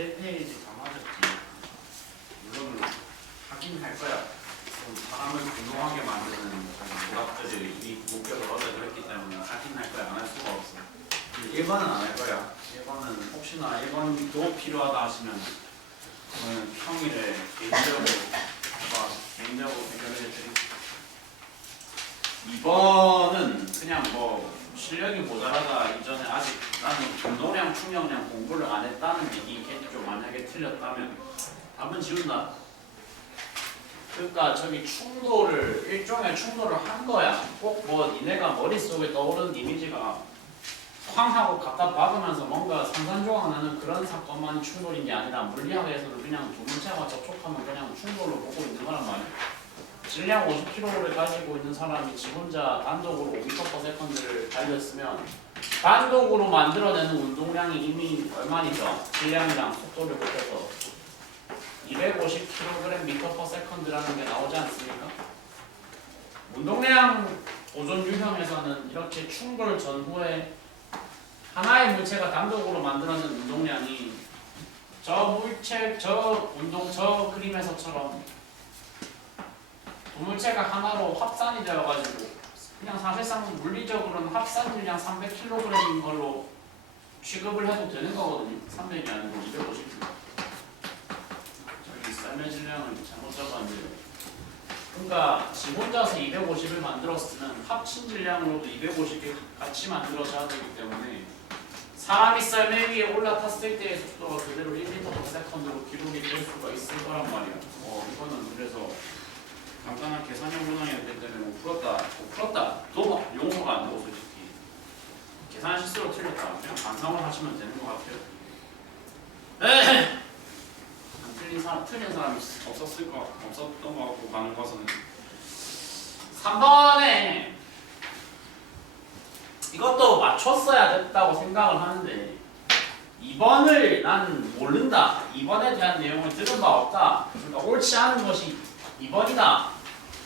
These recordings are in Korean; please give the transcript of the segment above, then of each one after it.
1페이지 다 맞았지. 물론 하긴 할 거야. 좀 사람을 분노하게 만드는 오락들이 이 목격을 얻어 그랬기 때문에 하긴 할 거야. 안 할 수가 없어. 1번은 안 할 거야. 1번은 혹시나 1번도 필요하다 하시면 저는 평일에 개인적으로 해결해 드릴게요. 2번은 그냥 뭐 실력이 모자라다 이전에 아직 나는 운동량 충격량 공부를 안 했다는 얘기겠죠. 만약에 틀렸다면 답은 지운다. 그러니까 저기 충돌을 일종의 충돌을 한 거야. 꼭 뭐 니네가 머릿속에 떠오르는 이미지가 쾅 하고 갖다 박으면서 뭔가 산산조각 나는 그런 사건만 충돌인 게 아니라 물리학에서도 그냥 두 물체가 접촉하면 그냥 충돌로 보고 있는 거란 말이야. 질량 50kg를 가지고 있는 사람이 지 혼자 단독으로 5m/s를 달렸으면 단독으로 만들어내는 운동량이 이미 얼마니죠? 질량이랑 속도를 곱해서 250kg/m/s라는 게 나오지 않습니까? 운동량 보존 유형에서는 이렇게 충돌 전후에 하나의 물체가 단독으로 만들어낸 운동량이 저 물체, 저 운동, 저 그림에서처럼 두 물체가 하나로 합산이 되어가지고 그냥 사실상 물리적으로는 합산 질량 300kg인 걸로 취급을 해도 되는 거거든요. 300이 아니고 250kg. 저기 썰매 질량을 잘못 잡았는데 그러니까 지 혼자서 250을 만들었으면 합친 질량으로도 250개 같이 만들어져야 되기 때문에 사람이 썰매 위에 올라탔을 때의 속도가 그대로 1m/s로 기록이 될 수가 있을 거란 말이야. 이거는 그래서 간단한 계산형 문항이었기 때문에 못 풀었다. 또 용어가 안 나오고 솔직히 계산 실수로 틀렸다. 그냥 반성을 하시면 되는 것 같아요. 안 틀린 사람이 없었던 것 같고 가는 것은 3번에 이것도 맞췄어야 됐다고 생각을 하는데 2번을 난 모른다. 2번에 대한 내용을 들은 바 없다. 그러니까 옳지 않은 것이 2번이다.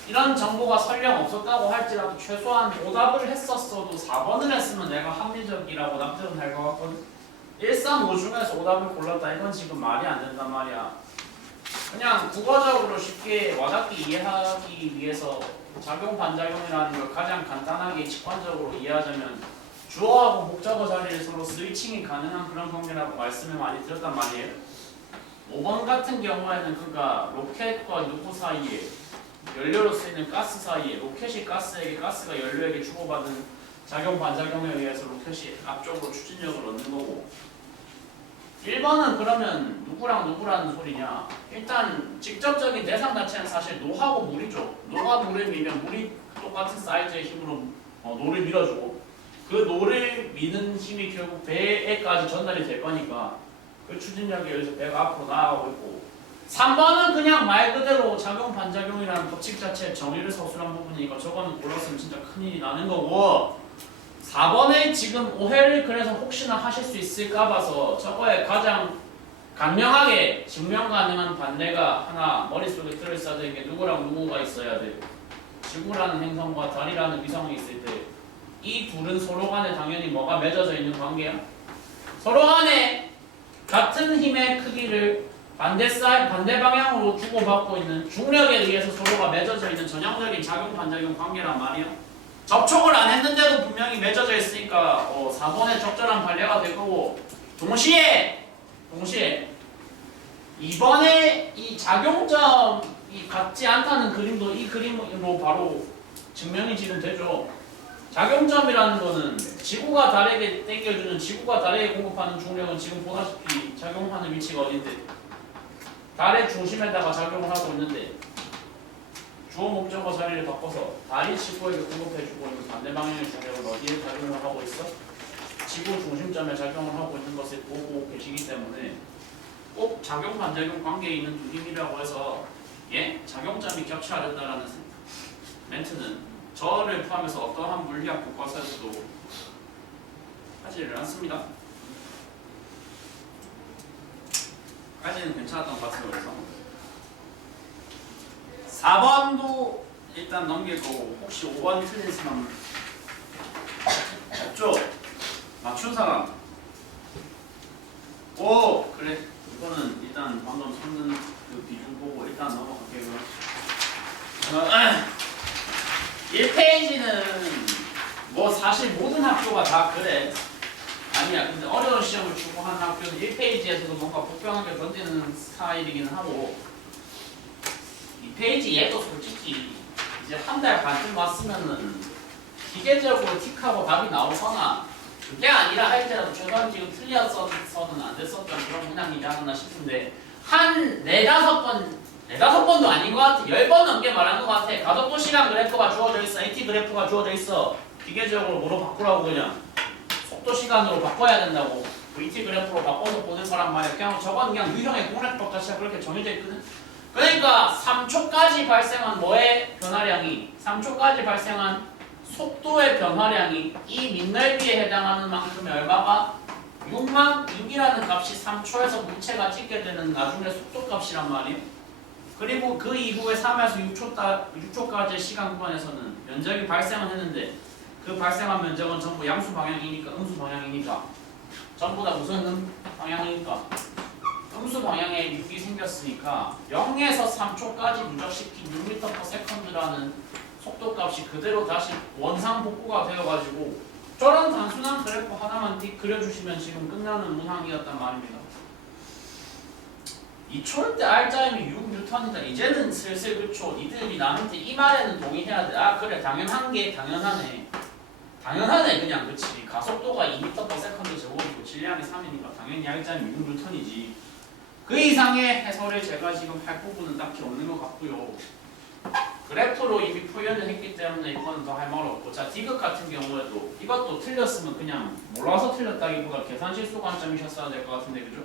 이런 정보가 설령 없었다고 할지라도 최소한 오답을 했었어도 4번을 했으면 내가 합리적이라고 남들은 할 것 같거든. 1, 3, 5 중에서 오답을 골랐다. 이건 지금 말이 안 된단 말이야. 그냥 국어적으로 쉽게 와닿게 이해하기 위해서 작용 반작용이라는 걸 가장 간단하게 직관적으로 이해하자면 주어하고 목적어 자리를 서로 스위칭이 가능한 그런 관계라고 말씀을 많이 드렸단 말이에요. 5번 같은 경우에는 그러니까 로켓과 누구 사이에 연료로 쓰이는 가스 사이에 로켓이 가스에게 가스가 연료에게 주고받은 작용 반작용에 의해서 로켓이 앞쪽으로 추진력을 얻는 거고 1번은 그러면 누구랑 누구라는 소리냐? 일단 직접적인 대상 자체는 사실 노하고 물이죠. 노가 노를 밀면 물이 똑같은 사이즈의 힘으로 노를 밀어주고 그 노를 미는 힘이 결국 배에까지 전달이 될 거니까 그 추진력에 의해서 배가 앞으로 나아가고 있고 3번은 그냥 말 그대로 작용 반작용이라는 법칙 자체의 정의를 서술한 부분이니까 저거는 몰랐으면 진짜 큰일이 나는 거고 4번에 지금 오해를 그래서 혹시나 하실 수 있을까 봐서 저거에 가장 강력하게 증명 가능한 반대가 하나 머릿속에 들어있어야 되는 게 누구랑 누구가 있어야 돼. 지구라는 행성과 달이라는 위성이 있을 때 이 둘은 서로 간에 당연히 뭐가 맺어져 있는 관계야? 서로 간에 같은 힘의 크기를 반대 방향으로 주고받고 있는 중력에 의해서 서로가 맺어져 있는 전형적인 작용 반작용 관계란 말이야. 접촉을 안 했는데도 분명히 맺어져 있으니까 4번에 적절한 반례가 될 거고 동시에 2번에 이 작용점이 같지 않다는 그림도 이 그림으로 바로 증명이 지금 되죠. 작용점이라는 거는 지구가 달에게 땡겨주는 지구가 달에게 공급하는 중력은 지금 보다시피 작용하는 위치가 어딘데 달의 중심에다가 작용을 하고 있는데 주어 목적어 자리를 바꿔서 달이 지구에게 공급해주고 있는 반대 방향의 중력은 어디에 작용을 하고 있어? 지구 중심점에 작용을 하고 있는 것을 보고 계시기 때문에 꼭 작용 반작용 관계에 있는 두 힘이라고 해서 작용점이 겹쳐야 된다는 멘트는 저를 포함해서 어떠한 물리학 교과서에서도 하지를 않습니다. 까지는 괜찮았던 것 같아요. 그래서 4번도 일단 넘길 거고 혹시 5번 틀린 사람 없죠? 맞춘 사람? 오 그래 이거는 일단 방금 찾는 그 비중 보고 일단 넘어갈게요. 1페이지는 뭐 사실 모든 학교가 다 그래. 아니야. 근데 어려운 시험을 추구하는 학교는 1페이지에서도 뭔가 복병하게 던지는 스타일이긴 하고 2페이지 얘도 솔직히 이제 한 달 반쯤 왔으면은 기계적으로 틱하고 답이 나오거나 그게 아니라 할지라도 최소한 지금 틀렸어서는 안 됐었던 그런 문항이지 않았나 싶은데 한 4-5번도 아닌 것 같아. 10번 넘게 말한 것 같아. 가속도 시간 그래프가 주어져 있어. AT 그래프가 주어져 있어. 기계적으로 뭐로 바꾸라고 그냥 속도 시간으로 바꿔야 된다고. AT 그래프로 바꿔서 보는 거란 말이야. 그냥 저건 그냥 유형의 공략법 자체가 그렇게 정해져 있거든. 그러니까 3초까지 발생한 뭐의 변화량이 3초까지 발생한 속도의 변화량이 이 밑넓이에 해당하는 만큼의 얼마가 6이라는 값이 3초에서 물체가 찍게 되는 나중에 속도 값이란 말이에요. 그리고 그 이후에 3에서 6초까지의 시간 구간에서는 면적이 발생을 했는데 그 발생한 면적은 전부 양수 방향이니까 음수 방향이니까 전부 다 무슨 방향이니까 음수 방향에 6이 생겼으니까 0에서 3초까지 누적시킨 6m/s라는 속도값이 그대로 다시 원상 복구가 되어가지고 저런 단순한 그래프 하나만 그려주시면 지금 끝나는 문항이었단 말입니다. 2초일 때 R자임이 6N이다. 이제는 슬슬 그쵸. 니들이 나한테 이 말에는 동의해야 돼. 아 그래 당연하네. 당연하네 그냥 그치. 가속도가 2m/s 제곱이고 질량이 3이니까 당연히 R자임이 6N이지. 그 이상의 해설을 제가 지금 할 부분은 딱히 없는 것 같고요. 그래프로 이미 표현을 했기 때문에 이거는 더 할 말 없고 자 디귿 같은 경우에도 이것도 틀렸으면 그냥 몰라서 틀렸다기보다 계산 실수 관점이셨어야 될 것 같은데 그죠?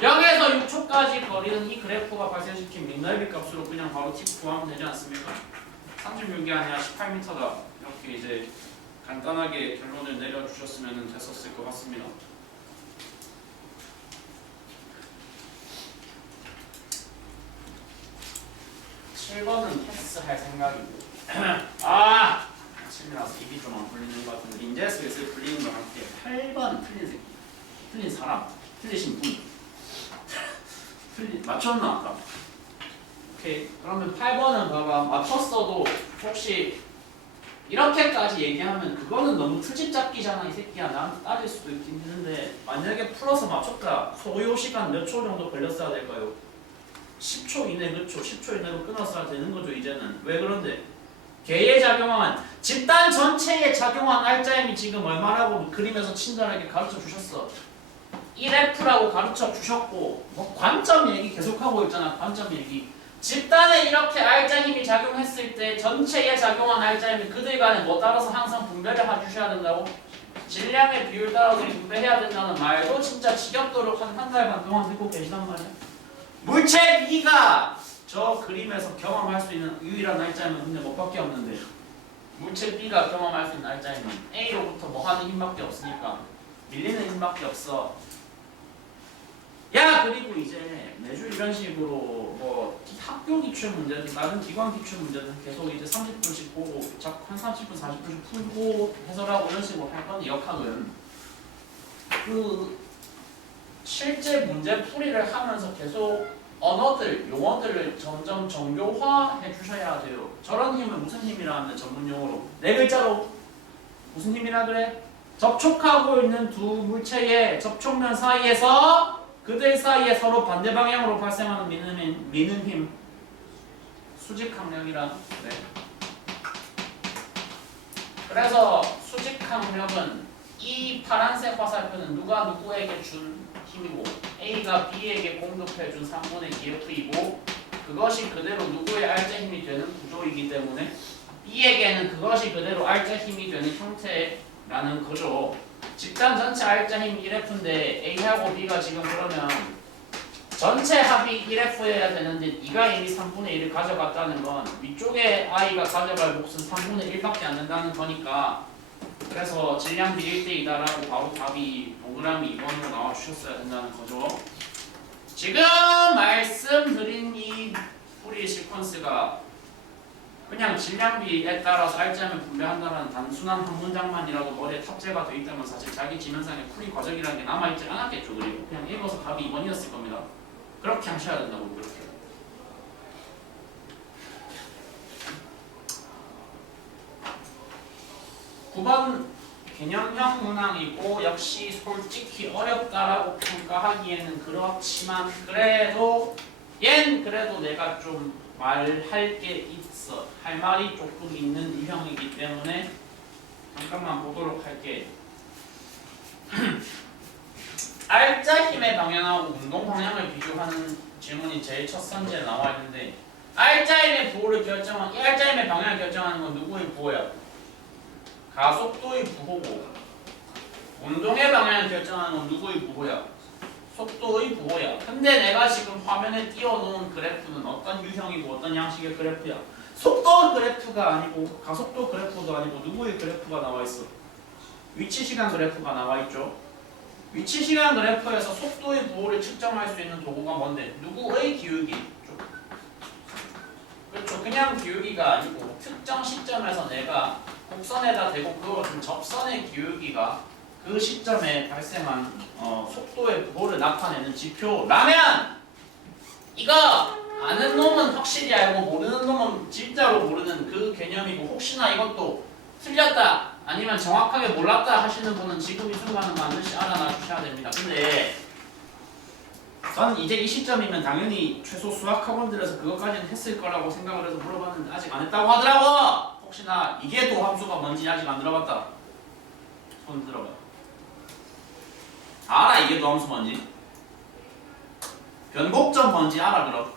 0에서 6초까지 거리는 이 그래프가 발생시킨 밑넓이 값으로 그냥 바로 팁 구하면 되지 않습니까? 36이 아니라 18m다 이렇게 이제 간단하게 결론을 내려주셨으면 됐었을 것 같습니다. (7번은) 패스할 생각이고 아침이라서 입이 좀 안 풀리는 것 같은데 인제 슬슬 풀리는 것 같아요. 8번 틀린 새끼 틀린 사람 틀리신 분 맞췄나 아까? 오케이 그러면 8번은 봐봐 맞췄어도 혹시 이렇게까지 얘기하면 그거는 너무 틀집 잡기잖아 이 새끼야 나한테 따질 수도 있긴 했는데 만약에 풀어서 맞췄다 소요 시간 몇 초 정도 걸렸어야 될까요? 10초 이내 그쵸 10초 이내로 끊었어야 되는 거죠 이제는. 왜 그런데 개에 작용한 집단 전체에 작용한 R자임이 지금 얼마라고 그림에서 친절하게 가르쳐 주셨어. 1F라고 가르쳐 주셨고 뭐 관점 얘기 계속하고 있잖아. 관점 얘기. 집단에 이렇게 R자임이 작용했을 때 전체에 작용한 R자임이 그들 간에 뭐 따라서 항상 분배를 해주셔야 된다고? 질량의 비율 따라서 분배해야 된다는 말도 진짜 지겹도록 한 달 반 동안 듣고 계시단 말이야. 물체 B가 저 그림에서 경험할 수 있는 유일한 R자임은 근데 뭐밖에 없는데 물체 B가 경험할 수 있는 R자임은 A로부터 뭐 하는 힘밖에 없으니까 밀리는 힘밖에 없어. 야 그리고 이제 매주 이런 식으로 뭐 학교 기출 문제든 다른 기관 기출 문제든 계속 이제 30분씩 보고 한 30분 40분씩 풀고 해설하고 이런 식으로 할 건데 역학은 그 실제 문제 풀이를 하면서 계속 언어들, 용어들을 점점 정교화해 주셔야 돼요. 저런 힘은 무슨 힘이라 하면 전문 용어로 네 글자로 무슨 힘이라 그래? 접촉하고 있는 두 물체의 접촉면 사이에서 그들 사이에 서로 반대 방향으로 발생하는 미는 힘 수직항력이라 그래. 그래서 수직항력은 이 파란색 화살표는 누가 누구에게 준 힘이고 A가 B에게 공급해준 3분의 2F이고 그것이 그대로 누구의 R자 힘이 되는 구조이기 때문에 B에게는 그것이 그대로 R자 힘이 되는 형태라는 거죠. 집단 전체 R자 힘 1F인데 A하고 B가 지금 그러면 전체 합이 1F여야 되는데 2가 이미 3분의 1을 가져갔다는 건 위쪽에 I가 가져갈 몫은 3분의 1밖에 안 된다는 거니까 그래서 질량 비 1대2다라고 바로 답이 동그라미 2번으로 나와주셨어야 된다는 거죠. 지금 말씀드린 이 풀이 시퀀스가 그냥 질량비에 따라서 R자임을 분배한다는 단순한 한 문장만이라도 머리에 탑재가 되어 있다면 사실 자기 지면상에 풀이 과정이라는 게 남아있지 않았겠죠. 그리고 그냥 읽어서 답이 2번이었을 겁니다. 그렇게 하셔야 된다고. 그렇게. 9번 개념형 문항이고 역시 솔직히 어렵다라고 평가하기에는 그렇지만 그래도 그래도 내가 좀 말할 게 있어. 할 말이 조금 있는 유형이기 때문에 잠깐만 보도록 할게. 알짜 힘의 방향하고 운동 방향을 비교하는 질문이 제일 첫 선지에 나와 있는데 알짜 힘의 부호를 결정한 이 알짜 힘의 방향을 결정하는 건 누구의 부호야? 가속도의 부호고 운동의 방향을 결정하는 건 누구의 부호야? 속도의 부호야. 근데 내가 지금 화면에 띄워놓은 그래프는 어떤 유형이고 어떤 양식의 그래프야? 속도 그래프가 아니고 가속도 그래프도 아니고 누구의 그래프가 나와 있어? 위치 시간 그래프가 나와 있죠. 위치 시간 그래프에서 속도의 부호를 측정할 수 있는 도구가 뭔데? 누구의 기울기? 그렇죠. 그냥 기울기가 아니고 특정 시점에서 내가 곡선에다 대고 그거 같은 접선의 기울기가 그 시점에 발생한 속도의 부호를 나타내는 지표라면 이거 아는 놈은 확실히 알고 모르는 놈은 진짜로 모르는 그 개념이고 혹시나 이것도 틀렸다 아니면 정확하게 몰랐다 하시는 분은 지금 이 순간은 반드시 알아놔 주셔야 됩니다. 근데 저는 이제 이 시점이면 당연히 최소 수학 학원들에서 그것까지는 했을 거라고 생각을 해서 물어봤는데 아직 안 했다고 하더라고. 혹시나 이게 도함수가 뭔지 아직 안 들어봤다. 손 들어봐. 알아 이게 도함수 뭔지? 변곡점 뭔지 알아 그럼?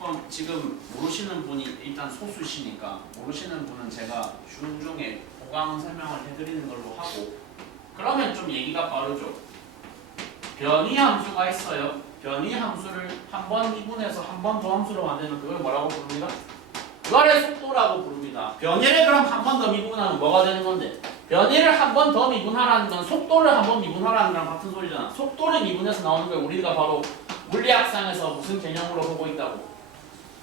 그럼 지금 모르시는 분이 일단 소수시니까 모르시는 분은 제가 중중에 보강 설명을 해드리는 걸로 하고 그러면 좀 얘기가 빠르죠. 변이 함수가 있어요. 변이 함수를 한 번 미분해서 한 번 도함수로 만들면 그걸 뭐라고 부릅니다? 그거를 속도라고 부릅니다. 변이를 그럼 한 번 더 미분하면 뭐가 되는 건데? 변이를 한 번 더 미분하라는 건 속도를 한 번 미분하라는 거랑 같은 소리잖아. 속도를 미분해서 나오는 걸 우리가 바로 물리학상에서 무슨 개념으로 보고 있다고?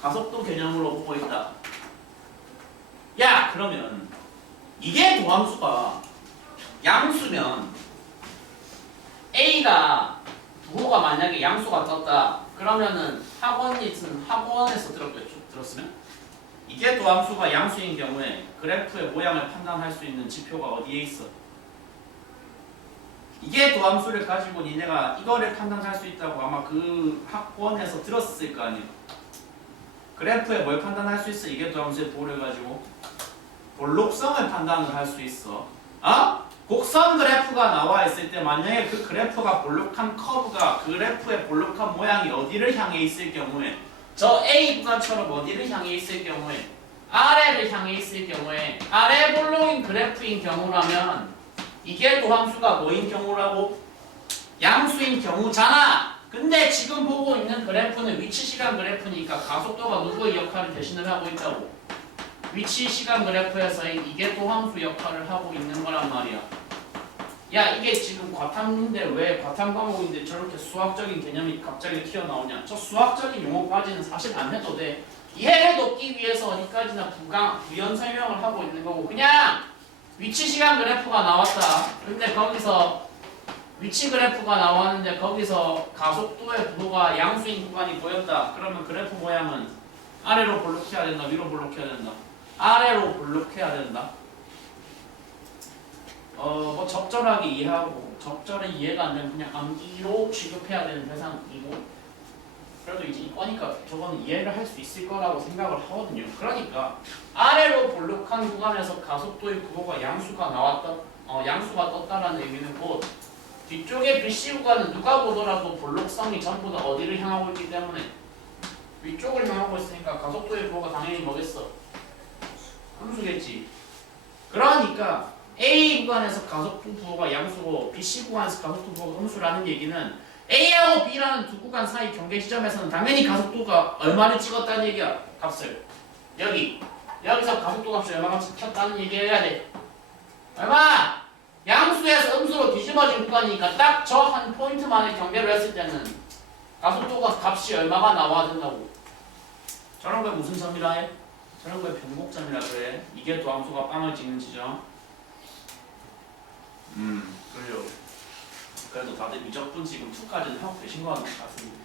가속도 개념으로 보고 있다. 야 그러면 이게 도함수가 양수면 A가 부호가 만약에 양수가 떴다 그러면은 학원에서 들었으면 이게 도함수가 양수인 경우에 그래프의 모양을 판단할 수 있는 지표가 어디에 있어? 이게 도함수를 가지고 니네가 이거를 판단할 수 있다고 아마 그 학원에서 들었을 거 아니야. 그래프에 뭘 판단할 수 있어? 이게 도함수의 부호를 가지고 볼록성을 판단을 할 수 있어. 곡선 그래프가 나와 있을 때 만약에 그 그래프가 볼록한 커브가 그래프의 볼록한 모양이 어디를 향해 있을 경우에 저 A 구간처럼 어디를 향해 있을 경우에 아래를 향해 있을 경우에 아래 볼록인 그래프인 경우라면 이게 도함수가 뭐인 경우라고? 양수인 경우잖아. 근데 지금 보고 있는 그래프는 위치 시간 그래프니까 가속도가 누구의 역할을 대신을 하고 있다고? 위치 시간 그래프에서 이게 도함수 역할을 하고 있는 거란 말이야. 야 이게 지금 과탐인데 왜 과탐 과목인데 저렇게 수학적인 개념이 갑자기 튀어나오냐. 저 수학적인 용어까지는 사실 안 해도 돼. 이해를 돕기 위해서 어디까지나 부연 설명을 하고 있는 거고 그냥 위치 시간 그래프가 나왔다. 근데 거기서 위치 그래프가 나왔는데 거기서 가속도의 부호가 양수인 구간이 보였다. 그러면 그래프 모양은 아래로 볼록해야 된다. 위로 볼록해야 된다. 아래로 볼록해야 된다. 뭐 적절하게 이해하고 적절히 이해가 안 되면 그냥 암기로 취급해야 되는 대상이고 그래도 이제 이거니까 저거는 이해를 할 수 있을 거라고 생각을 하거든요. 그러니까 아래로 볼록한 구간에서 가속도의 부호가 양수가 나왔다, 양수가 떴다라는 의미는 곧 뒤쪽에 BC 구간은 누가 보더라도 볼록성이 전부 다 어디를 향하고 있기 때문에 위쪽을 향하고 있으니까 가속도의 부호가 당연히 뭐겠어? 함수겠지. 그러니까 A 구간에서 가속도 부호가 양수고 BC 구간에서 가속도 부호가 음수라는 얘기는 A하고 B라는 두 구간 사이 경계 지점에서는 당연히 가속도가 얼마를 찍었다는 얘기야. 값을. 여기서 가속도 값이 얼마나 찍혔다는 얘기해야 돼. 얼마? 양수에서 음수로 뒤집어진 구간이니까 딱 저 한 포인트만을 경계를 했을 때는 가속도가 값이 얼마가 나와야 된다고. 저런 걸 무슨 점이라 해? 저런 걸 변곡점이라 그래. 이게 도함수가 빵을 찍는 지점. 그래요. 그래도 다들 미적분 지금 2까지는 하고 계신 것 같습니다.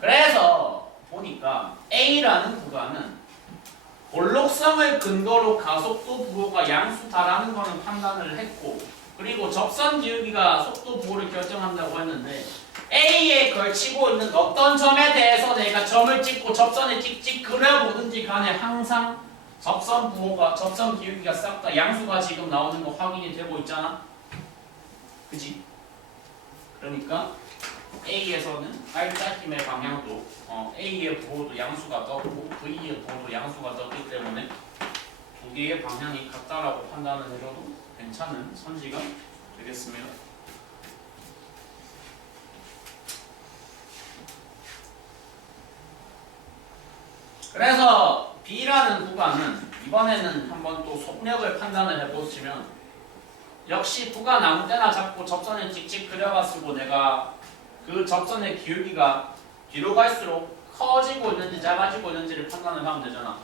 그래서 보니까 A라는 구간은 볼록성을 근거로 가속도 부호가 양수다라는 거는 판단을 했고, 그리고 접선 기울기가 속도 부호를 결정한다고 했는데 A에 걸치고 있는 어떤 점에 대해서 내가 점을 찍고 접선을 찍찍 그려보든지 간에 항상 접선 부호가, 접선 기울기가 싹 다 양수가 지금 나오는 거 확인이 되고 있잖아. 그지? 그러니까 A에서는 R자 힘의 방향도 A의 부호도 양수가 떴고 V의 부호도 양수가 떴기 때문에 두 개의 방향이 같다라고 판단을 해줘도 괜찮은 선지가 되겠습니다. 그래서 B라는 구간은 이번에는 한번 또 속력을 판단을 해보시면 역시 구간 아무 때나 잡고 접선을 찍찍 그려봤으고 내가 그 접선의 기울기가 뒤로 갈수록 커지고 있는지 작아지고 있는지를 판단을 하면 되잖아.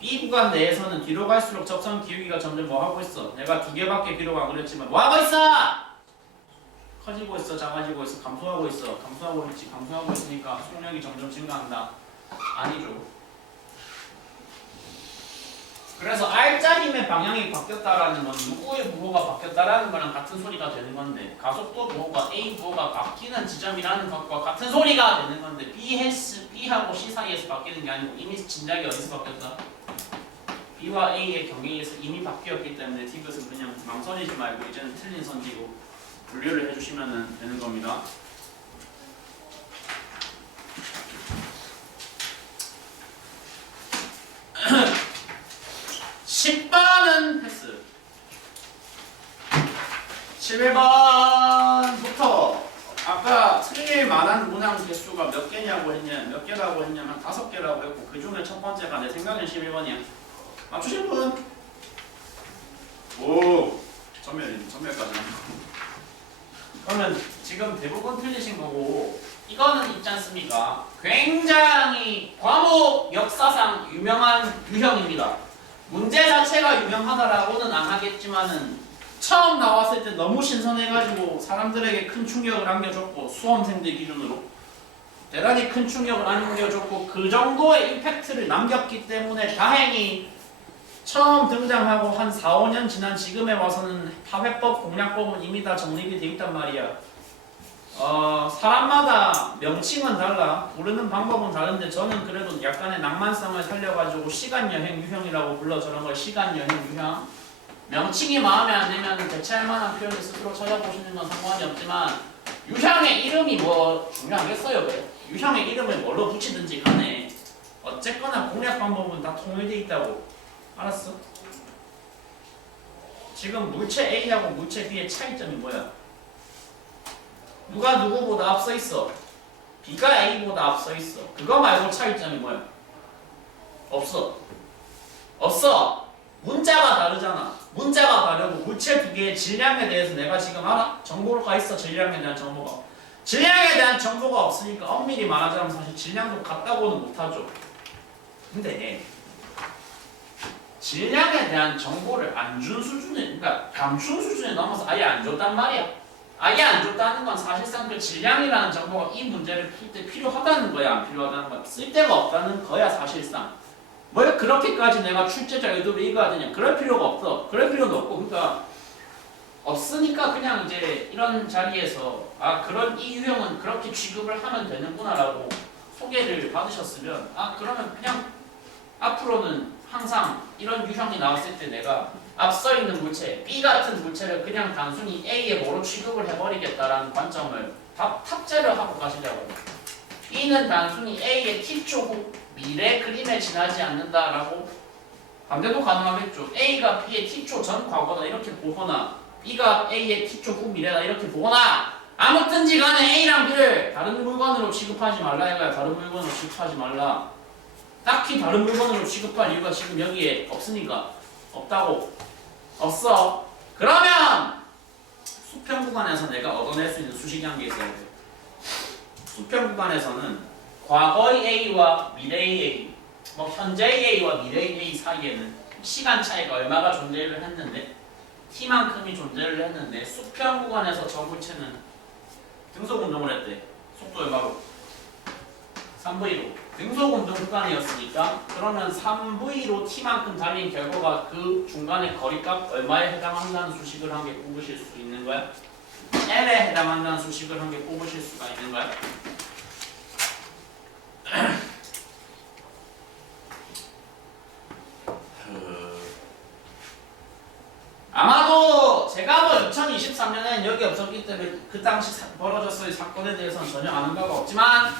B 구간 내에서는 뒤로 갈수록 접선 기울기가 점점 뭐 하고 있어? 내가 두 개밖에 비록 안 그렸지만 뭐 하고 있어? 커지고 있어, 작아지고 있어, 감소하고 있어, 감소하고 있지, 감소하고 있으니까 속력이 점점 증가한다. 아니죠. 그래서 R자 힘의 방향이 바뀌었다라는 건 누구의 부호가 바뀌었다라는 거랑 같은 소리가 되는 건데 가속도 부호가 A 부호가 바뀌는 지점이라는 것과 같은 소리가 되는 건데 B하고 C 사이에서 바뀌는 게 아니고 이미 진작에 어디서 바뀌었다? B와 A의 경계에서 이미 바뀌었기 때문에 이것은 그냥 망설이지 말고 이제는 틀린 선지고 분류를 해주시면 되는 겁니다. 10번은 패스. 11번부터 아까 틀릴 만한 문항 개수가 몇 개냐고 했냐, 몇 개라고 했냐면 5개라고 했고 그 중에 첫 번째가 내 생각엔 11번이야. 맞추신 분? 오, 전멸까지. 그러면 지금 대부분 틀리신 거고 이거는 있지 않습니까? 굉장히 과목 역사상 유명한 유형입니다. 문제 자체가 유명하다라고는 안 하겠지만은 처음 나왔을 때 너무 신선해가지고 사람들에게 큰 충격을 안겨줬고 수험생들 기준으로 대단히 큰 충격을 안겨줬고 그 정도의 임팩트를 남겼기 때문에 다행히 처음 등장하고 한 4, 5년 지난 지금에 와서는 파회법, 공략법은 이미 다 정립이 돼 있단 말이야. 사람마다 명칭은 달라, 부르는 방법은 다른데 저는 그래도 약간의 낭만성을 살려가지고 시간여행 유형이라고 불러. 저런 걸 시간여행 유형. 명칭이 마음에 안 들면 대체할 만한 표현을 스스로 찾아보시는 건 상관이 없지만 유형의 이름이 뭐 중요하겠어요. 그래? 유형의 이름을 뭘로 붙이든지 간에 어쨌거나 공략 방법은 다 통일돼 있다고. 알았어? 지금 물체 A하고 물체 B의 차이점이 뭐야? 누가 누구보다 앞서 있어? B가 A보다 앞서 있어. 그거 말고 차이점이 뭐야? 없어. 문자가 다르잖아. 문자가 다르고 물체 두 개의 질량에 대해서 내가 지금 알아? 정보가 있어. 질량에 대한 정보가. 질량에 대한 정보가 없으니까 엄밀히 말하자면 사실 질량도 같다고는 못하죠. 근데 질량에 대한 정보를 안 준 수준에, 그러니까 감춘 수준에 넘어서 아예 안 줬단 말이야. 아예 안 줬다는 건 사실상 그 질량이라는 정보가 이 문제를 풀 때 필요하다는 거야, 안 필요하다는 거야? 쓸데가 없다는 거야, 사실상. 왜 그렇게까지 내가 출제자 의도를 읽어야 되냐? 그럴 필요가 없어. 그럴 필요도 없고, 그러니까 없으니까 그냥 이제 이런 자리에서 그런 이 유형은 그렇게 취급을 하면 되는구나라고 소개를 받으셨으면 그러면 그냥 앞으로는 항상 이런 유형이 나왔을 때 내가 앞서 있는 물체, B 같은 물체를 그냥 단순히 A의 뭐로 취급을 해버리겠다라는 관점을 탑재를 하고 가시려고 해요. B는 단순히 A의 T초 후 미래 그림에 지나지 않는다라고 반대도 가능하겠죠. A가 B의 T초 전 과거다 이렇게 보거나 B가 A의 T초 후 미래다 이렇게 보거나 아무튼지 간에 A랑 B를 다른 물건으로 취급하지 말라 이거야. 다른 물건으로 취급하지 말라. 딱히 다른 물건으로 취급할 이유가 지금 여기에 없으니까. 없다고. 없어. 그러면 수평 구간에서 내가 얻어낼 수 있는 수식이 한 개 있어야 돼. 수평 구간에서는 과거의 A와 미래의 A, 뭐 현재의 A와 미래의 A 사이에는 시간 차이가 얼마가 존재를 했는데 t만큼이 존재를 했는데 수평 구간에서 저 물체는 등속 운동을 했대. 속도 얼마로? 3v로. 등속 운동 구간이었으니까 그러면 3v로 t만큼 달린 결과가 그 중간의 거리값 얼마에 해당한다는 수식을 한 개 뽑으실 수 있는 거야? l에 해당한다는 수식을 한 개 뽑으실 수가 있는 거야? 아마도 제가 뭐 2023년엔 여기 없었기 때문에 그 당시 벌어졌을 사건에 대해서는 전혀 아는 바가 없지만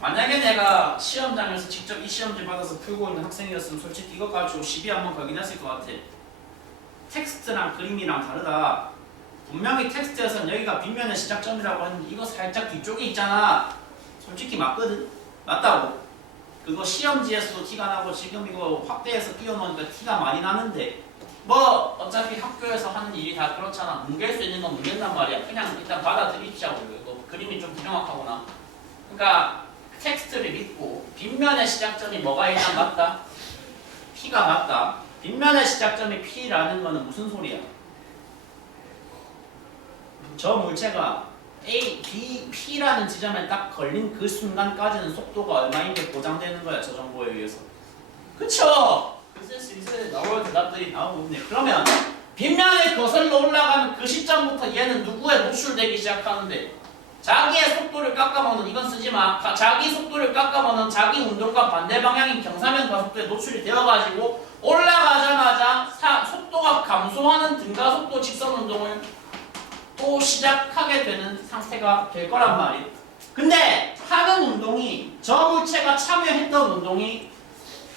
만약에 내가 시험장에서 직접 이 시험지 받아서 풀고 있는 학생이었으면 솔직히 이것 가지고 시비 한번 걸긴 했을 것 같아. 텍스트랑 그림이랑 다르다. 분명히 텍스트에서는 여기가 빗면의 시작점이라고 했는데 이거 살짝 뒤쪽에 있잖아. 솔직히 맞거든? 맞다고. 그거 시험지에서도 티가 나고 지금 이거 확대해서 띄워놓으니까 티가 많이 나는데 뭐 어차피 학교에서 하는 일이 다 그렇잖아. 뭉갤 수 있는 건 뭉갠단 말이야. 그냥 일단 받아들이자고. 이거 그림이 좀 부정확하구나. 그러니까 텍스트를 믿고 빗면의 시작점이 뭐가 일단 맞다? P가 맞다. 빗면의 시작점이 P라는 거는 무슨 소리야? 저 물체가 A, B, P라는 지점에 딱 걸린 그 순간까지는 속도가 얼마인 게 보장되는 거야. 저 정보에 의해서. 그쵸? 그래서 슬슬 나올 대답들이 나오고 있네. 그러면 빗면에 거슬러 올라가는 그 시점부터 얘는 누구에 노출되기 시작하는데 자기의 속도를 깎아먹는 이건 쓰지마. 자기 속도를 깎아먹는 자기 운동과 반대 방향인 경사면 가속도에 노출이 되어가지고 올라가자마자 속도가 감소하는 등가속도 직선 운동을 또 시작하게 되는 상태가 될 거란 말이에요. 근데 하는 운동이 저 물체가 참여했던 운동이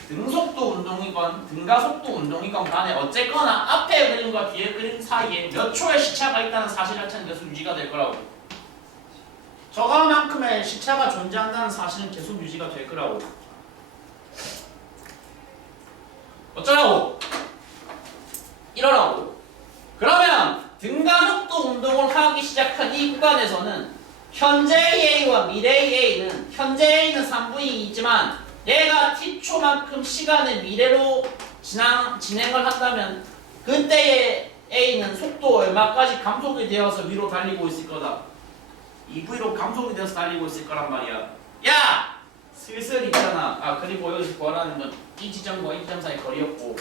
등속도 운동이건 등가속도 운동이건 간에 어쨌거나 앞에 그림과 뒤에 그림 사이에 몇 초의 시차가 있다는 사실 자체는 계속 유지가 될 거라고. 저거만큼의 시차가 존재한다는 사실은 계속 유지가 될 거라고. 어쩌라고? 이러라고. 그러면 등가속도 운동을 하기 시작한 이 구간에서는 현재의 A와 미래의 A는 현재의 A는 3V이지만 얘가 t초만큼 시간을 미래로 진행을 한다면 그때의 A는 속도 얼마까지 감속이 되어서 위로 달리고 있을 거다. 2V로 감속이 되어서 달리고 있을 거란 말이야. 야! 슬슬 있잖아. 아 그리고 여기서 구하라는 건 이 지점과 이 지점 사이 거리였고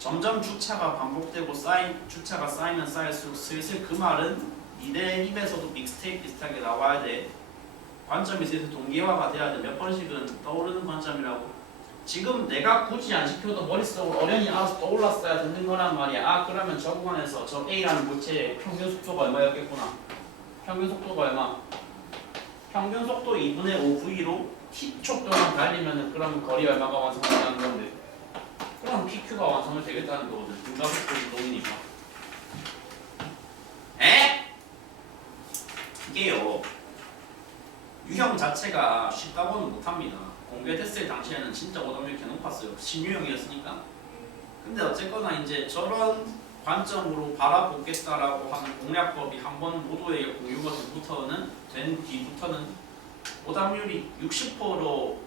점점 주차가 반복되고 주차가 쌓이면 쌓일수록 슬슬 그 말은 니네 입에서도 믹스테이프 비슷하게 나와야 돼. 관점이 슬슬 동기화가 돼야 돼. 몇 번씩은 떠오르는 관점이라고. 지금 내가 굳이 안 시켜도 머릿속으로 어련히 알아서 떠올랐어야 듣는 거란 말이야. 아 그러면 저 구간에서 저 A라는 물체의 평균 속도가 얼마였겠구나. 평균 속도가 얼마? 평균 속도 2분의 5V로 t초 동안 달리면은 그럼 거리 얼마가 완성된다는 건데 그럼 PQ가 완성이 되겠다는 거거든. 등가속도 운동이니까. 에? 이게요. 유형 자체가 쉽다고는 못합니다. 공개됐을 당시에는 진짜 오답률이 개 높았어요. 신유형이었으니까. 근데 어쨌거나 이제 저런 관점으로 바라보겠다라고 하는 공략법이 한번 모두에게 공유가 된 뒤부터는 오답률이 60%로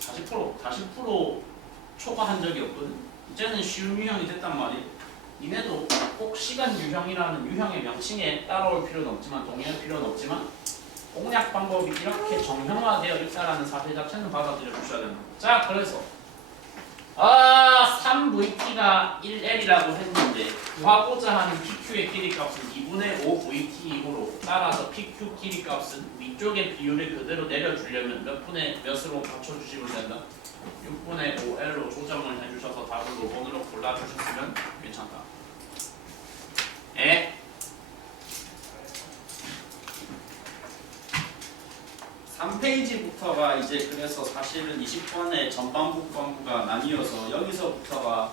40% 초과한 적이 없거든. 이제는 쉬운 유형이 됐단 말이에요. 니네도 꼭 시간 유형이라는 유형의 명칭에 따라올 필요는 없지만 동의할 필요는 없지만 공략 방법이 이렇게 정형화되어 있다라는 사실 자체는 받아들여 주셔야 됩니다. 자, 그래서 3VT가 1L이라고 했는데 구하고자 하는 PQ의 길이값은 2분의 5VT이므로 따라서 PQ 길이값은 위쪽의 비율을 그대로 내려주려면 몇 분의 몇으로 맞춰주시면 된다. 6분의 5L로 조정을 해주셔서 답을 5번으로 골라주셨으면 괜찮다. 에? 3페이지부터가 이제 그래서 사실은 20번의 전반부 후반부가 나뉘어서 여기서부터가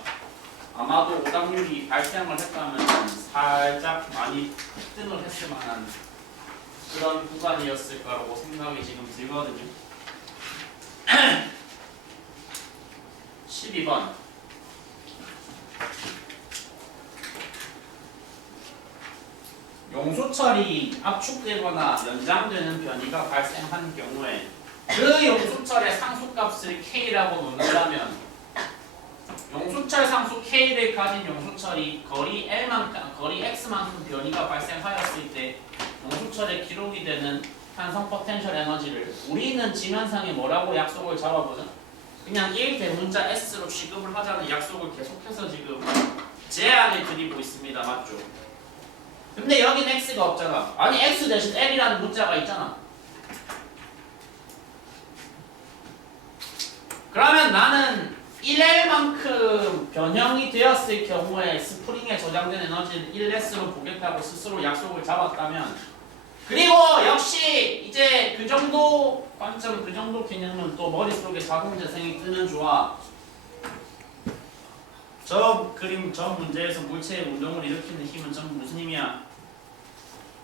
아마도 오답률이 발생을 했다면 살짝 많이 급등을 했을 만한 그런 구간이었을 거라고 생각이 지금 들거든요. 12번 용수철이 압축되거나 연장되는 변이가 발생한 경우에 그 용수철의 상수값을 K라고 놓는다면 수철 상수 K를 가진 용수철이 거리 X만큼 변이가 발생하였을 때 용수철에 기록이 되는 탄성 포텐셜 에너지를 우리는 지면상에 뭐라고 약속을 잡아보자? 그냥 1 대문자 S로 취급을 하자는 약속을 계속해서 지금 제안을 드리고 있습니다. 맞죠? 근데 여긴 X가 없잖아. 아니 X 대신 L이라는 문자가 있잖아. 그러면 나는 1L만큼 변형이 되었을 경우에 스프링에 저장된 에너지를 1S로 보겠다고 스스로 약속을 잡았다면, 그리고 역시 이제 그 정도 관점, 그 정도 개념은 또 머릿속에 자동 재생이 뜨면 좋아. 저 그림, 저 문제에서 물체의 운동을 일으키는 힘은 전부 무슨 힘이야?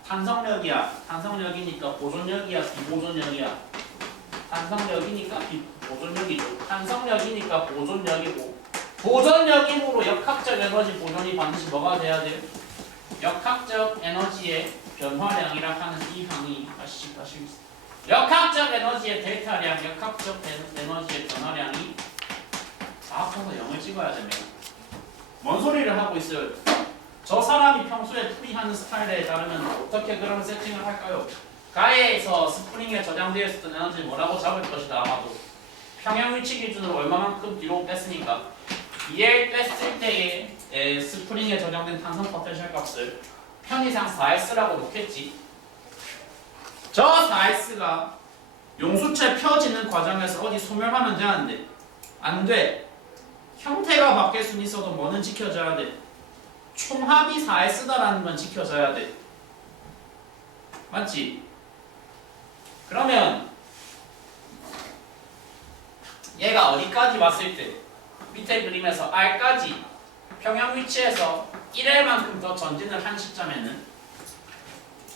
탄성력이야. 탄성력이니까 보존력이야, 비보존력이야? 탄성력이니까 비보존력이죠. 탄성력이니까 보존력이고, 보존력이므로 역학적 에너지 보존이 반드시 뭐가 돼야 돼요? 역학적 에너지의 변화량이라 하는 이 항이 다시 역학적 에너지의 델타량, 역학적 에너지의 변화량이 4%에서 0을 찍어야 됩니다. 뭔 소리를 하고 있어요? 저 사람이 평소에 풀이하는 스타일에 따르면 어떻게 그런 세팅을 할까요? 가에서 스프링에 저장되어 있었던 에너지를 뭐라고 잡을 것이다. 아마도 평형 위치 기준으로 얼마만큼 뒤로 뺐으니까 2L 뺐을 때의 스프링에 저장된 탄성 포텐셜 값을 편의상 4S라고 놓겠지. 저 4S가 용수체 펴지는 과정에서 어디 소멸하면 되는데 안 돼. 형태가 바뀔 수는 있어도 뭐는 지켜져야 돼? 총합이 4S다라는 건 지켜져야 돼. 맞지? 그러면 얘가 어디까지 왔을 때 밑에 그림에서 R까지 평형 위치에서 1L만큼 더 전진을 한 시점에는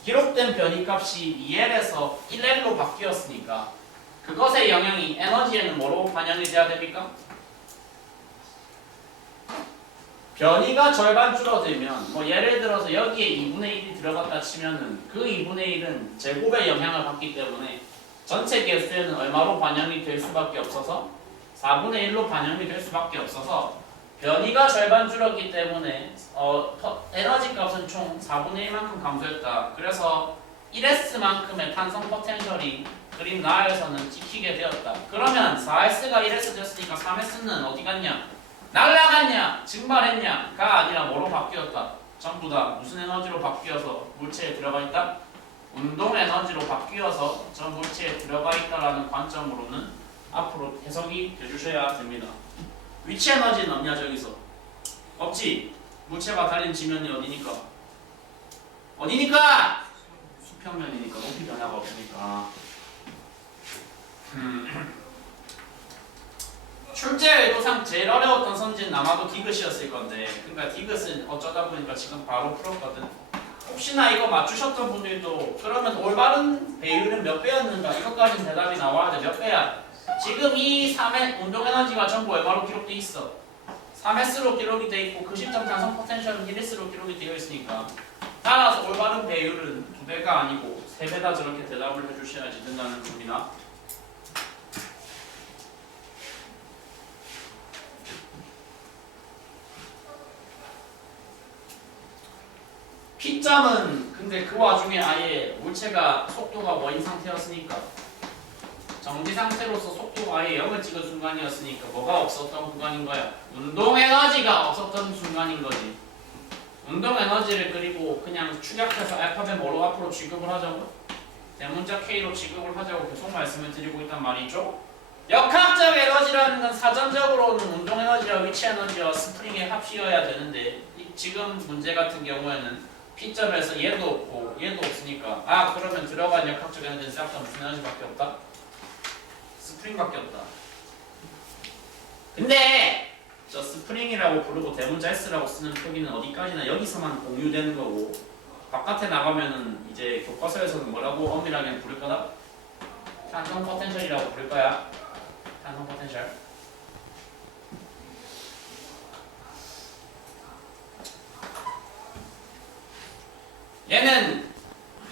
기록된 변이값이 2L에서 1L로 바뀌었으니까 그것의 영향이 에너지에는 뭐로 반영이 돼야 됩니까? 변이가 절반 줄어들면 뭐 예를 들어서 여기에 2분의 1이 들어갔다 치면은 그 2분의 1은 제곱의 영향을 받기 때문에 전체 개수에는 얼마로 반영이 될 수밖에 없어서 4분의 1로 반영이 될 수밖에 없어서 변이가 절반 줄었기 때문에 에너지 값은 총 4분의 1만큼 감소했다. 그래서 1S만큼의 탄성 포텐셜이 그림 나에서는 찍히게 되었다. 그러면 4S가 1S 됐으니까 3S는 어디 갔냐? 날라갔냐? 증발했냐?가 아니라 뭐로 바뀌었다? 전부 다 무슨 에너지로 바뀌어서 물체에 들어가 있다? 운동 에너지로 바뀌어서 전 물체에 들어가 있다라는 관점으로는 앞으로 해석이 돼주셔야 됩니다. 위치 에너지는 없냐 저기서? 없지? 물체가 달린 지면이 어디니까? 어디니까? 수평면이니까 높이 변화가 없으니까. 출제 의도상 제일 어려웠던 선지는 아마도 디귿이었을 건데, 그러니까 디귿은 어쩌다 보니까 지금 바로 풀었거든. 혹시나 이거 맞추셨던 분들도 그러면 올바른 배율은 몇 배였는가? 이것까지는 대답이 나와야 돼. 몇 배야? 지금 이 3의 운동 에너지가 전부 얼마로 기록돼 있어? 3S로 기록이 돼 있고 그 시점 탄성 포텐셜은 1S로 기록이 되어 있으니까 따라서 올바른 배율은 2배가 아니고 3배다 저렇게 대답을 해주셔야지 된다는 겁니다. P점은 근데 그 와중에 아예 물체가 속도가 원인 상태였으니까 정지 상태로서 속도가 아예 0을 찍은 순간이었으니까 뭐가 없었던 구간인 거야? 운동 에너지가 없었던 순간인 거지. 운동 에너지를 그리고 그냥 축약해서 알파벳 뭐로 앞으로 취급을 하자고? 대문자 K로 취급을 하자고 계속 말씀을 드리고 있단 말이죠. 역학적 에너지라는 건 사전적으로는 운동 에너지와 위치 에너지와 스프링의 합이어야 되는데 지금 문제 같은 경우에는 P점에서 얘도 없고 얘도 없으니까 그러면 들어간 역학적 에너지는 싹 다 무슨 에너지밖에 없다? 스프링밖에 없다. 근데 저 스프링이라고 부르고 대문자 S라고 쓰는 표기는 어디까지나 여기서만 공유되는 거고 바깥에 나가면은 이제 교과서에서는 뭐라고 엄밀하게 부를 거다? 탄성 포텐셜이라고 부를 거야. 탄성 포텐셜. 얘는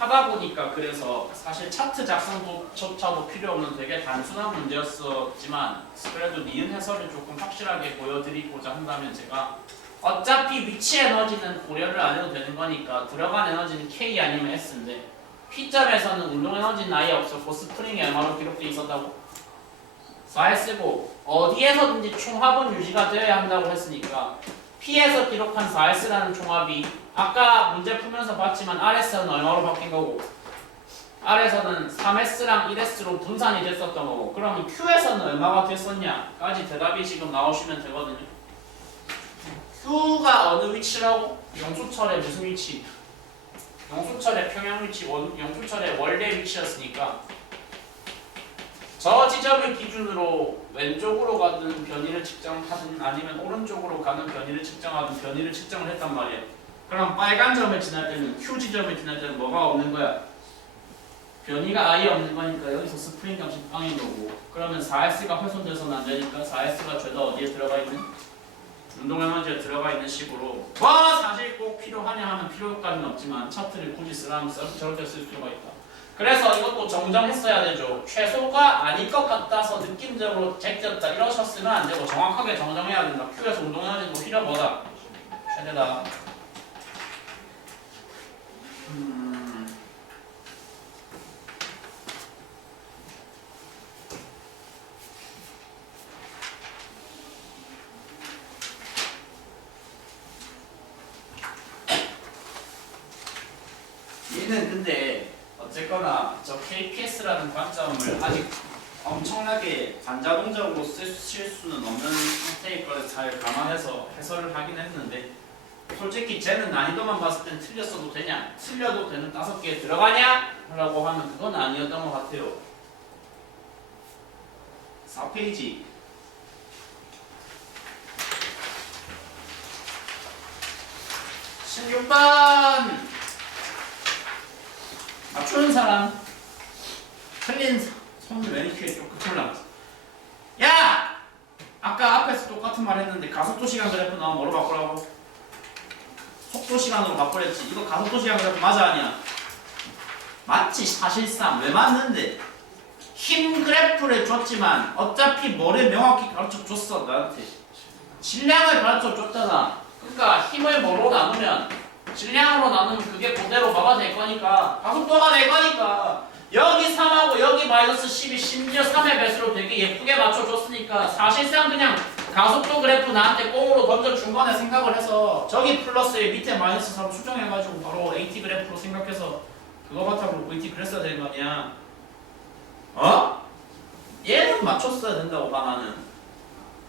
하다 보니까 그래서 사실 차트 작성조차도 필요 없는 되게 단순한 문제였었지만 그래도 니은 해설을 조금 확실하게 보여드리고자 한다면 제가 어차피 위치 에너지는 고려를 안 해도 되는 거니까 들어간 에너지는 K 아니면 S인데 P점에서는 운동 에너지는 아예 없었고 스프링이 얼마로 기록되어 있었다고? 4S고 어디에서든지 총합은 유지가 되어야 한다고 했으니까 P에서 기록한 4S라는 총합이 아까 문제 풀면서 봤지만 R에서는 얼마로 바뀐 거고 R에서는 3S랑 1S로 분산이 됐었던 거고 그러면 Q에서는 얼마가 됐었냐까지 대답이 지금 나오시면 되거든요. Q가 어느 위치라고? 영수철의 무슨 위치? 영수철의 평형 위치, 영수철의 원래 위치였으니까 저 지점을 기준으로 왼쪽으로 가는 변이를 측정하든 아니면 오른쪽으로 가는 변이를 측정하든 변이를 측정을 했단 말이야. 그럼 빨간 점을 지날 때는 Q 지점을 지날 때는 뭐가 없는 거야? 변이가 아예 없는 거니까 여기서 스프링 값이 빵인 거고 그러면 4S가 훼손돼서는 안 되니까 4S가 죄다 어디에 들어가 있는? 운동 에너지에 들어가 있는 식으로 사실 꼭 필요하냐 하면 필요까지는 없지만 차트를 굳이 쓰라면 저렇게 쓸 필요가 있다. 그래서 이것도 정정했어야 되죠. 최소가 아닐 것 같아서 느낌적으로 제꼈다 이러셨으면 안 되고 정확하게 정정해야 된다. Q에서 운동 에너지도 필요 뭐다? 최대다. 얘는 근데 어쨌거나 저 KPS라는 관점을 아직 엄청나게 반자동적으로 쓰실 수는 없는 상태일 거를 잘 감안해서 해설을 하긴 했는데 솔직히 쟤는 난이도만 봤을 땐 틀렸어도 되냐? 틀려도 되는 5개에 들어가냐? 라고 하면 그건 아니었던 것 같아요. 4페이지 16번 맞추는 사람 틀린 손을 왼키에 쪽 끝을 남았어. 야! 아까 앞에서 똑같은 말 했는데 가속도 시간 그래프 나오면 뭐로 바꾸라고? 속도 시간으로 바꾸랬지. 이거 가속도 시간 그래프 맞아 아니야? 맞지 사실상. 왜 맞는데? 힘 그래프를 줬지만 어차피 뭐를 명확히 가르쳐 줬어 나한테. 질량을 가르쳐 줬잖아. 그러니까 힘을 뭐로 나누면 질량으로 나누면 그게 그대로 뭐가 될 거니까 가속도가 될 거니까 여기 3하고 여기 마이너스 10이 심지어 3의 배수로 되게 예쁘게 맞춰줬으니까 사실상 그냥 가속도 그래프 나한테 꽁으로 던져준 거네 생각을 해서 저기 플러스에 밑에 마이너스 3 수정해가지고 바로 AT 그래프로 생각해서 그거 바탕으로 VT 그랬어야 되는 거 아니야. 어? 얘는 맞췄어야 된다고 나는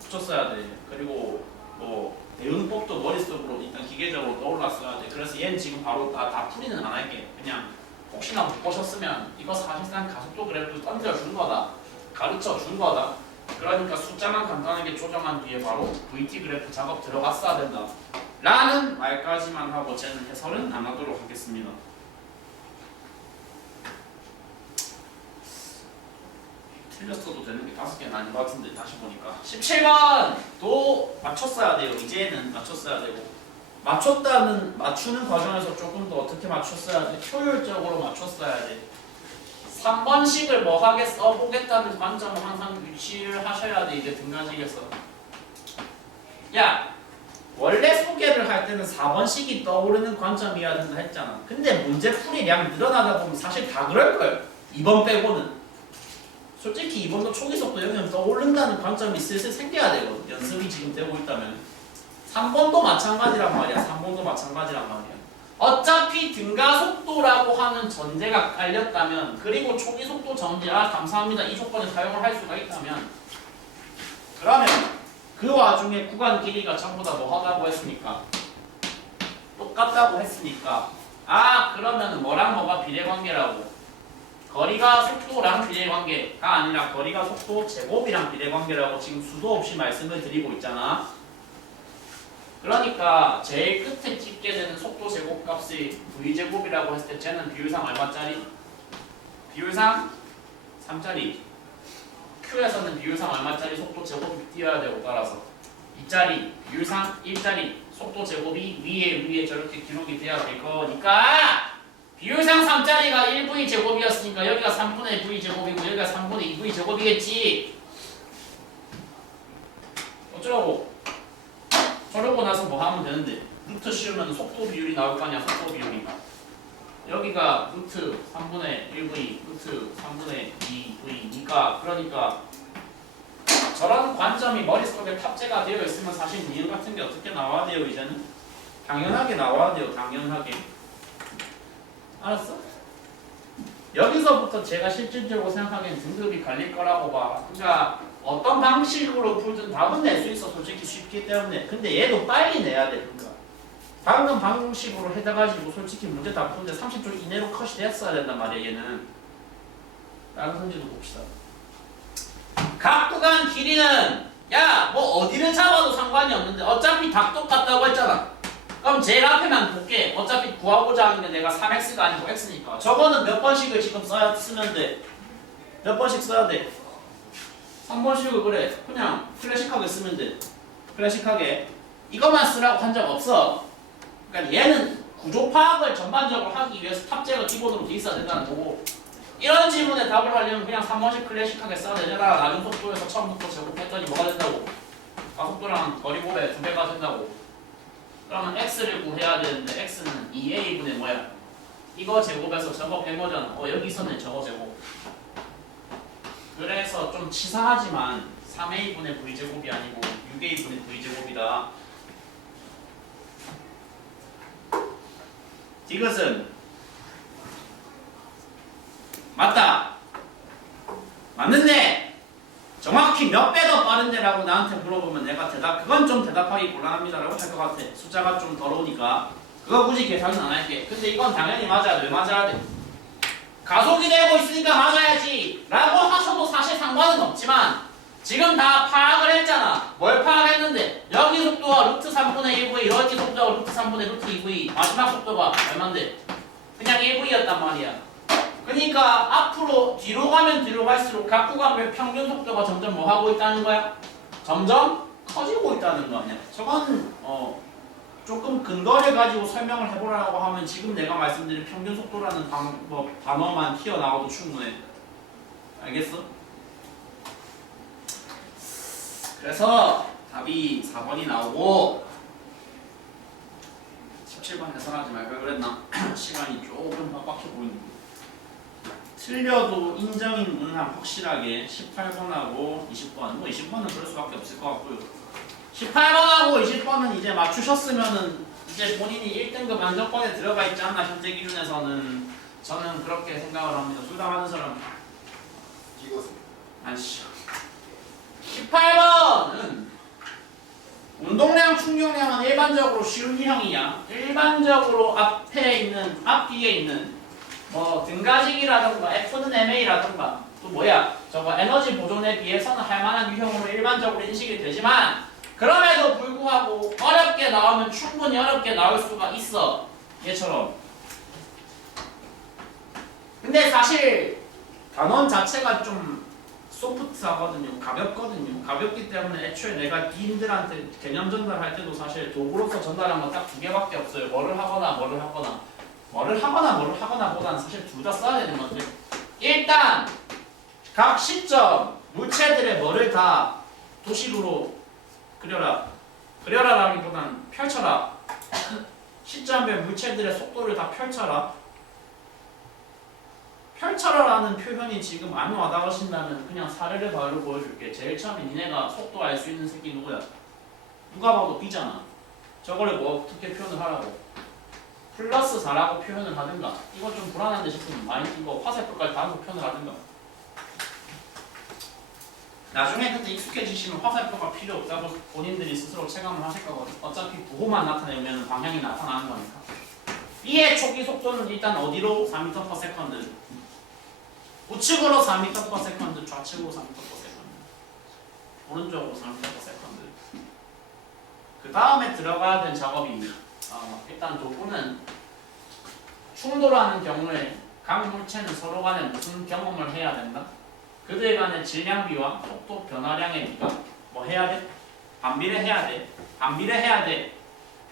맞췄어야 돼. 그리고 뭐 대응법도 머릿속으로 일단 기계적으로 떠올랐어야 돼. 그래서 얘는 지금 바로 다 풀이는 안 할게. 그냥 혹시나 못 보셨으면 이거 사실상 가속도 그래프 던져준 거다. 가르쳐 준 거다. 그러니까 숫자만 간단하게 조정한 뒤에 바로 VT 그래프 작업 들어갔어야 된다. 라는 말까지만 하고 쟤는 해설은 안 하도록 하겠습니다. 틀렸어도 되는 게 5개는 아닌 것 같은데 다시 보니까 17번 도 맞췄어야 돼요. 이제는 맞췄어야 되고 맞추는 과정에서 조금 더 어떻게 맞췄어야 돼? 효율적으로 맞췄어야 돼. 3번식을 뭐하게 써보겠다는 관점을 항상 유지를 하셔야 돼. 이제 등가직에서 야 원래 소개를 할 때는 4번식이 떠오르는 관점이어야 된다 했잖아. 근데 문제풀이량 늘어나다 보면 사실 다 그럴 거예요. 2번 빼고는 솔직히 2번도 초기 속도 영향 떠오른다는 관점이 슬슬 생겨야 되거든. 연습이 지금 되고 있다면 3번도 마찬가지란 말이야. 3번도 마찬가지란 말이야. 어차피 등가 속도라고 하는 전제가 깔렸다면 그리고 초기 속도 전제 감사합니다. 이 조건을 사용을 할 수가 있다면 그러면 그 와중에 구간 길이가 전부 다 뭐 하다고 했으니까 똑같다고 했으니까 그러면 뭐랑 뭐가 비례관계라고 거리가 속도랑 비례관계가 아니라 거리가 속도 제곱이랑 비례관계라고 지금 수도 없이 말씀을 드리고 있잖아. 그러니까 제일 끝에 찍게 되는 속도 제곱값이 v제곱이라고 했을 때 쟤는 비율상 얼마짜리? 비율상 3짜리. Q에서는 비율상 얼마짜리 속도 제곱이 띄어야 되고 따라서 2짜리 비율상 1짜리 속도 제곱이 위에 저렇게 기록이 돼야 될 거니까 비율상 3짜리가 1v 제곱이었으니까 여기가 3분의 v 제곱이고 여기가 3분의 2v 제곱이겠지. 어쩌라고? 저러고 나서 뭐 하면 되는데 루트 씌우면 속도 비율이 나올 거 아니야. 속도 비율이. 여기가 루트 3분의 1v 루트 3분의 2v니까 그러니까 저런 관점이 머릿속에 탑재가 되어 있으면 사실 니은 같은 게 어떻게 나와야 돼요? 이제는 당연하게 나와야 돼요. 당연하게. 알았어? 여기서부터 제가 실질적으로 생각하기엔 등급이 갈릴 거라고 봐. 그러니까 어떤 방식으로 풀든 답은 낼 수 있어. 솔직히 쉽기 때문에. 근데 얘도 빨리 내야 돼. 그러니까 방금 방식으로 해다가지고 솔직히 문제 다 푸는데 30초 이내로 컷이 됐어야 된단 말이야. 얘는. 다른 문제도 봅시다. 각 구간 길이는 야 뭐 어디를 잡아도 상관이 없는데 어차피 다 똑같다고 했잖아. 그럼 제일 앞에만 볼게. 어차피 구하고자 하는 게 내가 3x가 아니고 x니까 저거는 몇 번씩을 지금 쓰면 돼? 몇 번씩 써야 돼? 3번씩을 그래. 그냥 클래식하게 쓰면 돼. 클래식하게 이것만 쓰라고 한 적 없어. 그러니까 얘는 구조 파악을 전반적으로 하기 위해서 탑재가 기본으로 돼 있어야 된다는 거고 이런 질문에 답을 하려면 그냥 3번씩 클래식하게 써야 되잖아. 낮은 속도에서 처음부터 제곱했더니 뭐가 된다고? 가속도랑 거리 곱해 2배가 된다고. 그러면 x를 구해야 되는데 x는 2a분의 뭐야? 이거 제곱해서 저거 뺀 거잖아. 여기 있었네 저거 제곱. 그래서 좀 치사하지만 3a분의 v제곱이 아니고 6a분의 v제곱이다. 이것은 맞다. 맞는데 정확히 몇 배 더 빠른데 라고 나한테 물어보면 내가 그건 좀 대답하기 곤란합니다 라고 할 것 같아. 숫자가 좀 더러우니까 그거 굳이 계산은 안 할게. 근데 이건 당연히 맞아야 돼. 왜 맞아야 돼? 가속이 되고 있으니까 맞아야지 라고 하셔도 사실 상관은 없지만 지금 다 파악을 했잖아. 뭘 파악했는데 여기 속도가 루트 3분의 1v 여기 속도가 루트 3분의 루트 2v 마지막 속도가 얼만데? 그냥 1v였단 말이야. 그러니까 앞으로 뒤로 가면 뒤로 갈수록 각 구간별 평균 속도가 점점 뭐 하고 있다는 거야? 점점 커지고 있다는 거 아니야? 저건 조금 근거를 가지고 설명을 해보라고 하면 지금 내가 말씀드린 평균 속도라는 단어만 튀어나와도 충분해. 알겠어? 그래서 답이 4번이 나오고 17번 해설하지 말걸 그랬나? 시간이 조금 빡빡해 보이는데 틀려도 인정인 문항 확실하게 18번하고 20번 뭐 20번은 그럴 수밖에 없을 것 같고요. 18번하고 20번은 이제 맞추셨으면은 이제 본인이 1등급 안정권에 들어가 있지 않나 현재 기준에서는 저는 그렇게 생각을 합니다. 수당하는 사람 찍었습니다. 아이씨 18번은 운동량 충격량은 일반적으로 쉬운 유형이야. 일반적으로 앞뒤에 있는 뭐 등가지기라던가 F는 MA라던가 또 뭐야 저거 에너지 보존에 비해서는 할 만한 유형으로 일반적으로 인식이 되지만 그럼에도 불구하고 어렵게 나오면 충분히 어렵게 나올 수가 있어. 얘처럼. 근데 사실 단원 자체가 좀 소프트하거든요. 가볍거든요. 가볍기 때문에 애초에 내가 님들한테 개념 전달할 때도 사실 도구로서 전달한 건 딱 2개밖에 없어요. 뭐를 하거나 보다는 사실 둘 다 써야 되는 건데 일단 각 시점 물체들의 뭐를 다 도식으로 그려라라기보단 펼쳐라. 시점별 물체들의 속도를 다 펼쳐라라는 표현이 지금 안 와닿으신다면 그냥 사례를 바로 보여줄게. 제일 처음에 니네가 속도 알 수 있는 새끼 누구야? 누가 봐도 B잖아. 저거를 뭐 어떻게 표현을 하라고? 플러스 4라고 표현을 하든가. 이건 좀 불안한데 싶으면 이거 화살표까지 다른 거 표현을 하든가. 나중에 그때 익숙해지시면 화살표가 필요 없다고 본인들이 스스로 체감을 하실 거거든. 어차피 부호만 나타내면 방향이 나타나는 거니까. B의 초기 속도는 일단 어디로? 4m/s. 우측으로 4m/s, 좌측으로 4m/s. 오른쪽으로 4m/s. 그 다음에 들어가야 되는 작업입니다. 일단 도구는 충돌하는 경우에 각 물체는 서로 간에 무슨 경험을 해야 된다? 그들 간의 질량비와 속도 변화량의 비가 뭐 해야 돼? 반비례해야 돼. 반비례해야 돼.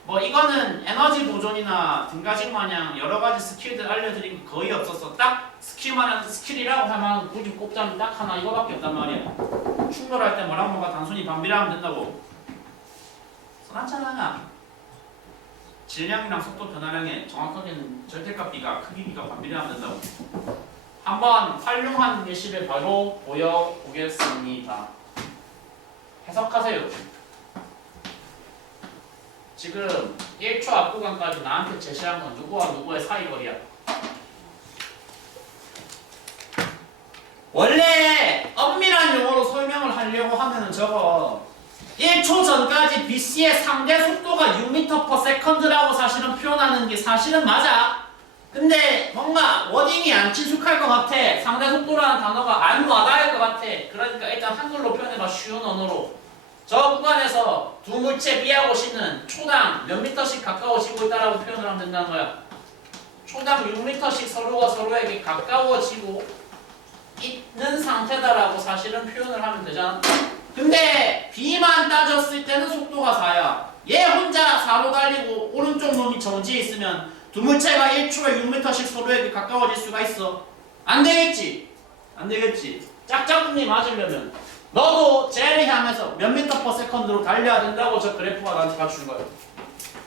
뭐 이거는 에너지 보존이나 등가직 마냥 여러 가지 스킬들 알려드린 거 거의 없었어. 딱 스킬만한 스킬이라고 하면 굳이 꼽자면 딱 하나 이거밖에 없단 말이야. 충돌할 때 뭐랑 뭐가 단순히 반비례하면 된다고. 써놨잖아. 질량이랑 속도 변화량에 정확하게는 절대값 B가 크기 B가 반비례하면 된다고. 한번 활용한 예시를 바로 보여보겠습니다. 해석하세요. 지금 1초 앞 구간까지 나한테 제시한 건 누구와 누구의 사이 거리야? 원래 엄밀한 용어로 설명을 하려고 하면은 저거 1초 전까지 BC의 상대 속도가 6m/s라고 사실은 표현하는 게 사실은 맞아. 근데 뭔가 워딩이 안 친숙할 것 같아. 상대 속도라는 단어가 안 와닿을 것 같아. 그러니까 일단 한글로 표현해봐. 쉬운 언어로. 저 구간에서 두 물체 B하고 C는 초당 몇 미터씩 가까워지고 있다라고 표현을 하면 된다는 거야. 초당 6m씩 서로가 서로에게 가까워지고 있는 상태다라고 사실은 표현을 하면 되잖아. 근데 B만 따졌을 때는 속도가 4야. 얘 혼자 4로 달리고 오른쪽 놈이 정지해 있으면 두 물체가 1초에 6m씩 서로에게 가까워질 수가 있어. 안 되겠지? 안 되겠지? 짝짝꿍이 맞으려면 너도 쟤를 향해서 몇 m/s로 달려야 된다고 저 그래프가 나한테 갖춘 거야.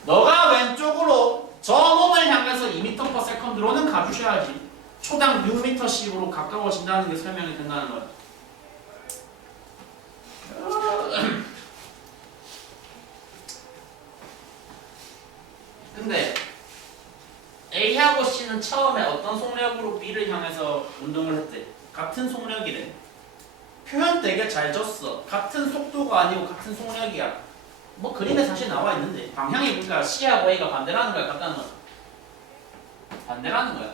너가 왼쪽으로 저 놈을 향해서 2m/s로는 가주셔야지 초당 6m씩으로 가까워진다는 게 설명이 된다는 거야. 근데 A하고 C는 처음에 어떤 속력으로 B를 향해서 운동을 했대? 같은 속력이래. 표현 되게 잘 줬어. 같은 속도가 아니고 같은 속력이야. 뭐 그림에 사실 나와 있는데 방향이 그러니까 C하고 A가 반대라는 거야. 같다는 거야. 반대라는 거야.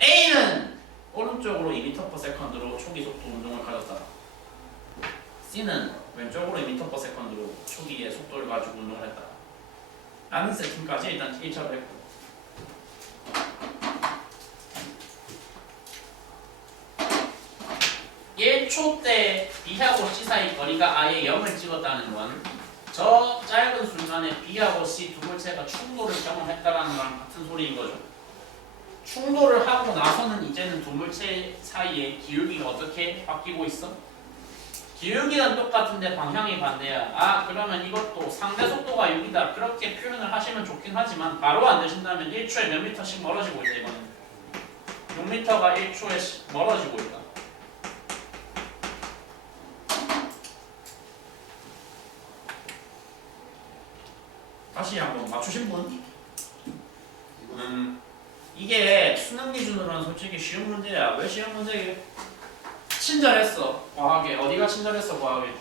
A는 오른쪽으로 2m/s로 초기 속도 운동을 가졌다. C는 왼쪽으로 2m/s로 초기의 속도를 가지고 운동을 했다. 라는 세팅까지 일단 1차로 했고, 1초 때 B하고 C 사이 거리가 아예 0을 찍었다는 건 저 짧은 순간에 B하고 C 두 물체가 충돌을 경험했다라는 거랑 같은 소리인 거죠. 충돌을 하고 나서는 이제는 두 물체 사이에 기울기가 어떻게 바뀌고 있어? 기울기는 똑같은데 방향이 반대야. 아, 그러면 이것도 상대 속도가 6이다. 그렇게 표현을 하시면 좋긴 하지만 바로 안 되신다면 1초에 몇 미터씩 멀어지고 있다. 이거는 6m가 1초에 멀어지고 있다. 다시 한번 맞추신 분? 이게 수능 기준으로는 솔직히 쉬운 문제야. 왜 쉬운 문제게? 친절했어. 과학에. 어디가 친절했어 과학에?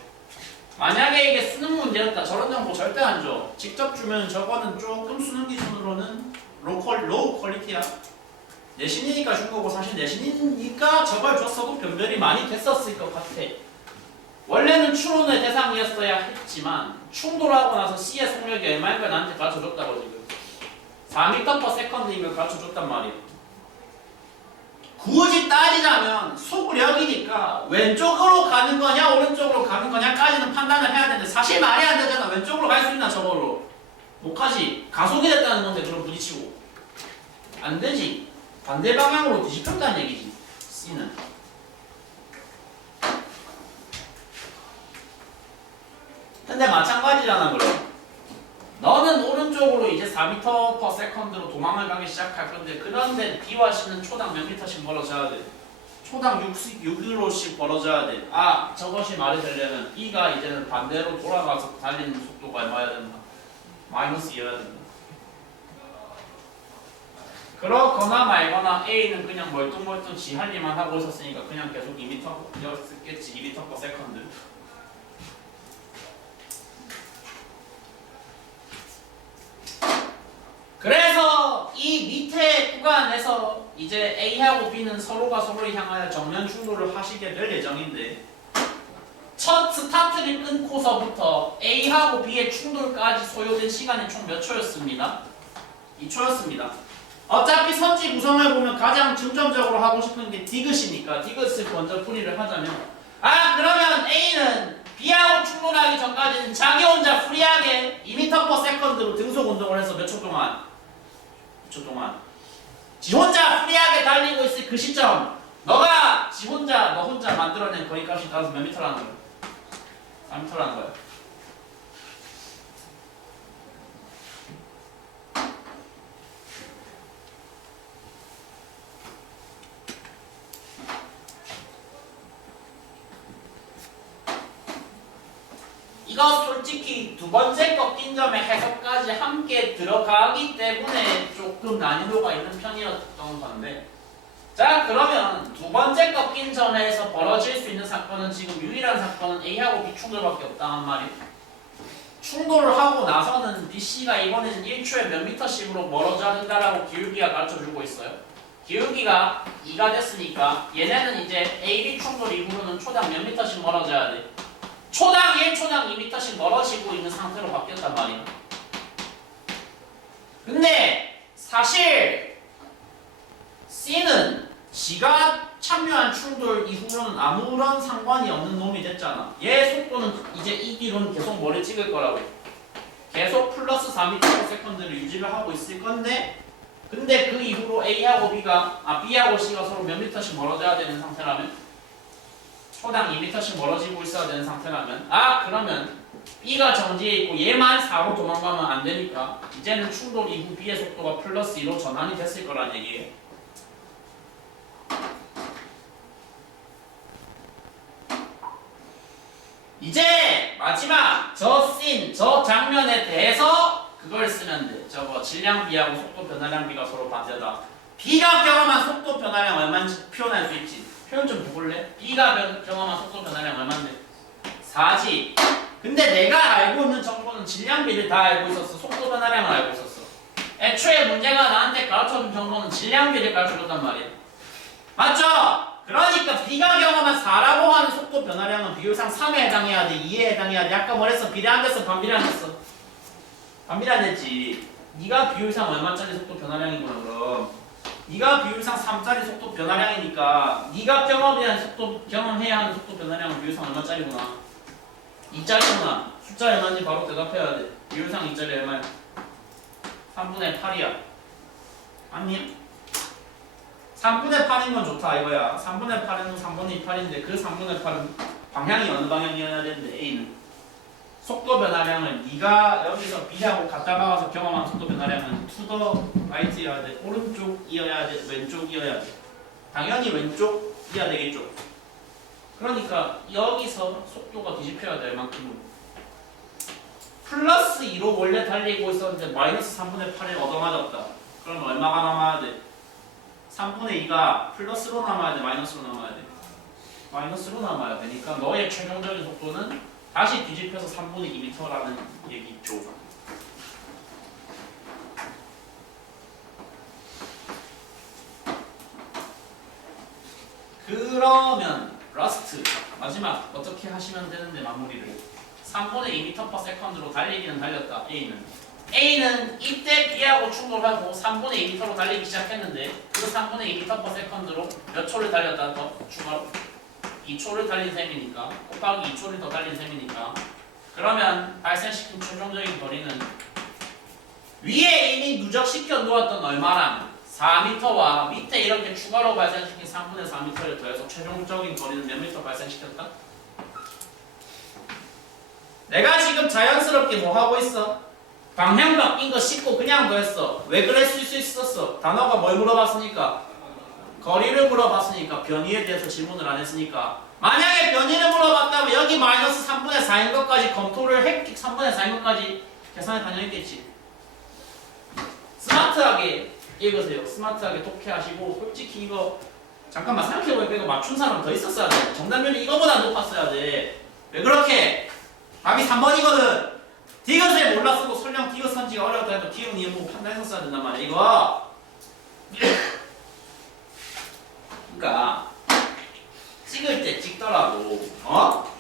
만약에 이게 수능 문제였다. 저런 정보 절대 안 줘. 직접 주면 저거는 조금 수능 기준으로는 로우 퀄리티야. 내신이니까 준 거고 사실 내신이니까 저걸 줬어도 변별이 많이 됐었을 것 같아. 원래는 추론의 대상이었어야 했지만 충돌하고 나서 C의 속력이 얼마인 걸 나한테 가르쳐줬다고 지금 4m/s인 걸 가르쳐줬단 말이야. 굳이 따지자면 속력이니까 왼쪽으로 가는 거냐 오른쪽으로 가는 거냐까지는 판단을 해야 되는데 사실 말이 안 되잖아. 왼쪽으로 갈 수 있나 저거로? 못 가지. 가속이 됐다는 건데 그럼 부딪히고 안 되지. 반대 방향으로 뒤집혔다는 얘기지. C는 근데 마찬가지잖아. 그럼 너는 오른쪽으로 이제 4m/s로 도망을 가기 시작할 건데 그런데 B와 C는 초당 몇 미터씩 벌어져야 돼? 초당 6km씩 벌어져야 돼. 아, 저것이 말이 되려면 B가 이제는 반대로 돌아가서 달리는 속도가 얼마야 된다? -2여야 된다. 그렇거나 말거나 A는 그냥 멀뚱멀뚱 지 할 일만 하고 있었으니까 그냥 계속 2m였겠지. 2m/s. 그래서 이 밑에 구간에서 이제 A하고 B는 서로가 서로를 향하여 정면 충돌을 하시게 될 예정인데 첫 스타트를 끊고서부터 A하고 B의 충돌까지 소요된 시간이 총 몇 초였습니다? 2초였습니다. 어차피 선지 구성을 보면 가장 중점적으로 하고 싶은 게 디귿이니까 디귿을 먼저 풀이를 하자면 아, 그러면 A는 B하고 충돌하기 전까지는 자기 혼자 프리하게 2m/s로 등속 운동을 해서 몇 초 동안? 2초 동안. 지 혼자 프리하게 달리고 있을 그 시점, 너가 너 혼자 만들어낸 거리 값이 따라서 몇 미터라는 거야? 4미터라는 거야. 이거 솔직히 두 번째 꺾인 점의 해석까지 함께 들어가기 때문에 조금 난이도가 있는 편이었던 건데, 자 그러면 두 번째 꺾인 점에서 벌어질 수 있는 사건은 지금 유일한 사건은 A하고 B 충돌밖에 없다는 말이에요. 충돌을 하고 나서는 BC가 이번에는 1초에 몇 미터씩으로 멀어져야 된다라고 기울기가 가르쳐주고 있어요. 기울기가 2가 됐으니까 얘네는 이제 AB 충돌 이후로는 초당 몇 미터씩 멀어져야 돼. 초당 1초당 2m씩 멀어지고 있는 상태로 바뀌었단 말이야. 근데 사실 C는 지가 참여한 충돌 이후로는 아무런 상관이 없는 놈이 됐잖아. 얘 속도는 이제 이 뒤로는 계속 머리 찍을 거라고. 계속 플러스 4m/s를 유지를 하고 있을 건데, 근데 그 이후로 B하고 C가 서로 몇 미터씩 멀어져야 되는 상태라면, 초당 2m씩 멀어지고 있어야 되는 상태라면, 그러면 B가 정지해 있고 얘만 4로 도망가면 안 되니까 이제는 충돌 이후 B의 속도가 플러스 2로 전환이 됐을 거란 얘기예요. 이제 마지막 저 장면에 대해서 그걸 쓰면 돼. 저거 질량 B하고 속도 변화량 B가 서로 반대다. B가 경험한 속도 변화량 얼마인지 표현할 수 있지. 표현 좀 해볼래? B가 경험한 속도 변화량 얼마인데? 4지. 근데 내가 알고 있는 정보는 질량 B를 다 알고 있었어. 속도 변화량을 알고 있었어. 애초에 문제가 나한테 가르쳐준 정보는 질량 B를 가르쳐줬단 말이야. 맞죠? 그러니까 B가 경험한 4라고 하는 속도 변화량은 비율상 3에 해당해야 돼? 2에 해당해야 돼? 아까 뭐랬어? 비례한댔어? 반비례한댔어? 반비례한댔지. 네가 비율상 얼마짜리 속도 변화량이구나 그럼. 네가 비율상 3짜리 속도 변화량이니까 네가 경험해야 하는 속도 변화량은 비율상 얼마짜리구나? 2짜리구나. 숫자 얼마인지 바로 대답해야 돼. 비율상 2짜리 얼마야? 3분의 8이야. 아니? 3분의 8인 건 좋다 이거야. 3분의 8은 3분의 8인데 그 3분의 8은 방향이 어느 방향이어야 되는데 A는 속도 변화량을 네가 여기서 B하고 갔다 가서 경험한 속도 변화량은 to the right이어야 돼. 오른쪽이어야 돼. 왼쪽이어야 돼. 당연히 왼쪽이어야 되겠죠. 그러니까 여기서 속도가 뒤집혀야 돼. 얼만큼으로. 플러스 2로 원래 달리고 있었는데 마이너스 3분의 8을 얻어맞았다. 그럼 얼마가 남아야 돼? 3분의 2가 플러스로 남아야 돼? 마이너스로 남아야 돼? 마이너스로 남아야 되니까 너의 최종적인 속도는 다시 뒤집혀서 3분의 2m라는 얘기죠. 그러면 라스트 마지막 어떻게 하시면 되는데 마무리를 3분의 2m/s로 달리기는 달렸다. A는 이때 B하고 충돌하고 3분의 2m로 달리기 시작했는데 그 3분의 2m/s로 몇 초를 달렸다 더 추가로 2초를 달린 셈이니까 곱하기 2초를 더 달린 셈이니까 그러면 발생시킨 최종적인 거리는 위에 이미 누적시켜 놓았던 얼마랑 4m와 밑에 이렇게 추가로 발생시킨 3분의 4m를 더해서 최종적인 거리는 몇 미터 발생시켰다? 내가 지금 자연스럽게 뭐 하고 있어? 방향 바뀐 거 씹고 그냥 더했어. 왜 그랬을 수 있었어? 단어가 뭘 물어봤으니까? 거리를 물어봤으니까 변이에 대해서 질문을 안 했으니까 만약에 변이를 물어봤다면 여기 마이너스 3분의 4인 것까지 검토를 했기 3분의 4인 것까지 계산이 가능했겠지. 스마트하게 읽으세요. 스마트하게 독해하시고 솔직히 이거 잠깐만 생각해보니까 이거 맞춘 사람 더 있었어야 돼. 정답률이 이거보다 높았어야 돼. 왜 그렇게? 답이 3번이거든. 디귿을 몰랐어도 설령 디귿 선지가 어렵다 해도 기운 이음 보고 판단했었어야 된단 말이야. 이거 그러니까 찍을 때 찍더라도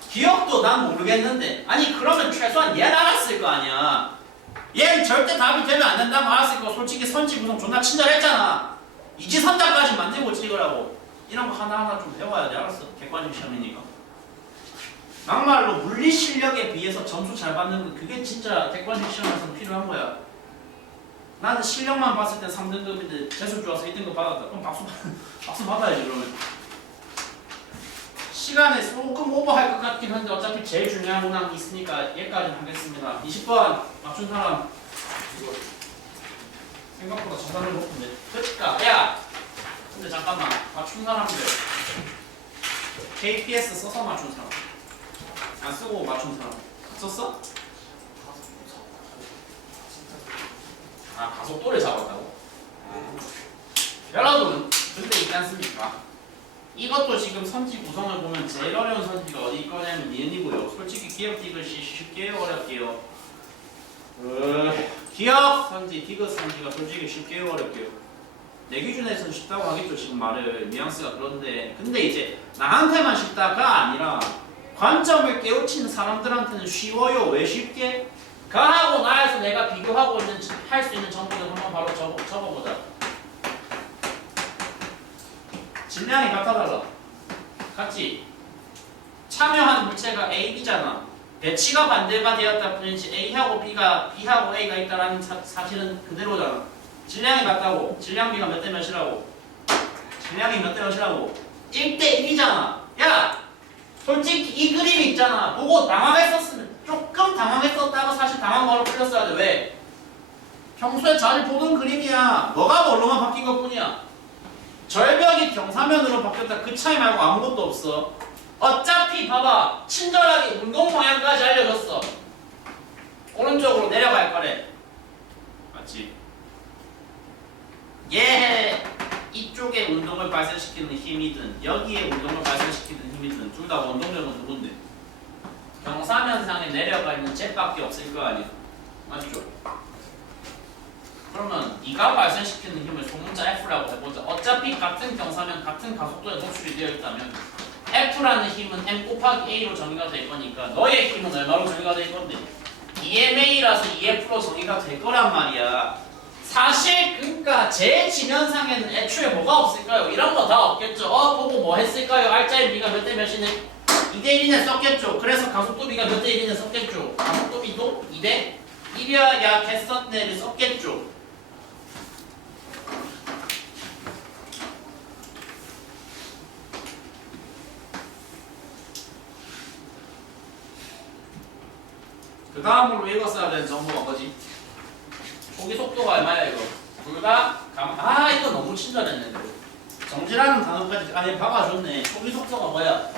기억도 난 모르겠는데 아니 그러면 최소한 얘는 알았을 거 아니야. 얘는 절대 답이 되면 안 된다고 알았을 거. 솔직히 선지 구성 존나 친절했잖아. 이지선자까지 만들고 찍으라고. 이런 거 하나하나 좀 배워야 돼. 알았어? 객관식 시험이니까. 막말로 물리 실력에 비해서 점수 잘 받는 거 그게 진짜 객관식 시험에서 필요한 거야. 나는 실력만 봤을 때 3등급인데 재수 좋아서 1등급 받았다. 그럼 박수 받아야지 그러면. 시간에 조금 오버할 것 같긴 한데 어차피 제일 중요한 문항이 있으니까 얘까지 하겠습니다. 20번 맞춘 사람. 생각보다 정답을 높은데. 그러니까 야! 근데 잠깐만 맞춘 사람들 KPS 써서 맞춘 사람 안 쓰고 맞춘 사람 썼어? 아 가속도를 잡았다고? 여러분 근데 있지 않습니까? 이것도 지금 선지 구성을 보면 제일 어려운 선지가 어디 있거냐면 니은이고요. 솔직히 기억 디귿이 쉽게요 어렵게요? 기억 선지 디귿 선지가 솔직히 쉽게요 어렵게요? 내 기준에서는 쉽다고 하겠죠 지금 말을 뉘앙스가 그런데 근데 이제 나한테만 쉽다가 아니라 관점을 깨우치는 사람들한테는 쉬워요. 왜 쉽게? 그하고 나에서 내가 비교하고 있는 할 수 있는 정보를 한번 바로 적어보자. 질량이 같아달라. 같지? 참여한 물체가 A, B잖아. 배치가 반대가 되었다 뿐이지 A하고 B하고 A가 있다라는 사실은 그대로잖아. 질량이 같다고. 질량비가 몇 대 몇이라고? 질량이 몇 대 몇이라고? 1대 1이잖아. 야! 솔직히 이 그림 있잖아. 보고 당황했었으면 조금 당황했었다고 사실 당황으로 풀렸어야 돼. 왜? 평소에 잘 보던 그림이야. 뭐가 뭘로만 바뀐 것 뿐이야. 절벽이 경사면으로 바뀌었다. 그 차이 말고 아무것도 없어. 어차피 봐봐. 친절하게 운동 방향까지 알려줬어. 오른쪽으로 내려갈 거래. 맞지? 얘 이쪽에 운동을 발생시키는 힘이든 여기에 운동을 발생시키는 힘이든 둘 다 원동력은 누군데? 경사면상에 내려가 있는 jet밖에 없을 거 아니야. 맞죠? 그러면 네가 발생시키는 힘을 소문자 F라고 해보자. 어차피 같은 경사면 같은 가속도에 노출이 되어 있다면 F라는 힘은 M 곱하기 A로 정의가 될 거니까 너의 힘은 얼마로 정의가 될 건데? EMA라서 EF로 정의가 될 거란 말이야. 사실 그러니까 제 지면상에는 애초에 뭐가 없을까요? 이런 거 다 없겠죠. 보고 뭐 했을까요? 알짜리 B가 몇 대 몇이네? 2대 1이네 썼겠죠. 그래서 가속도 B가 몇 대 1이네 썼겠죠. 가속도 B도 2대 1이야 야 개썼네를 썼겠죠. 그 다음으로 읽었어야 되는 정보가 뭐지? 초기 속도가 얼마야 이거? 둘다 이거 너무 친절했네. 정지라는 단어까지 안에 박아줬네. 초기 속도가 뭐야?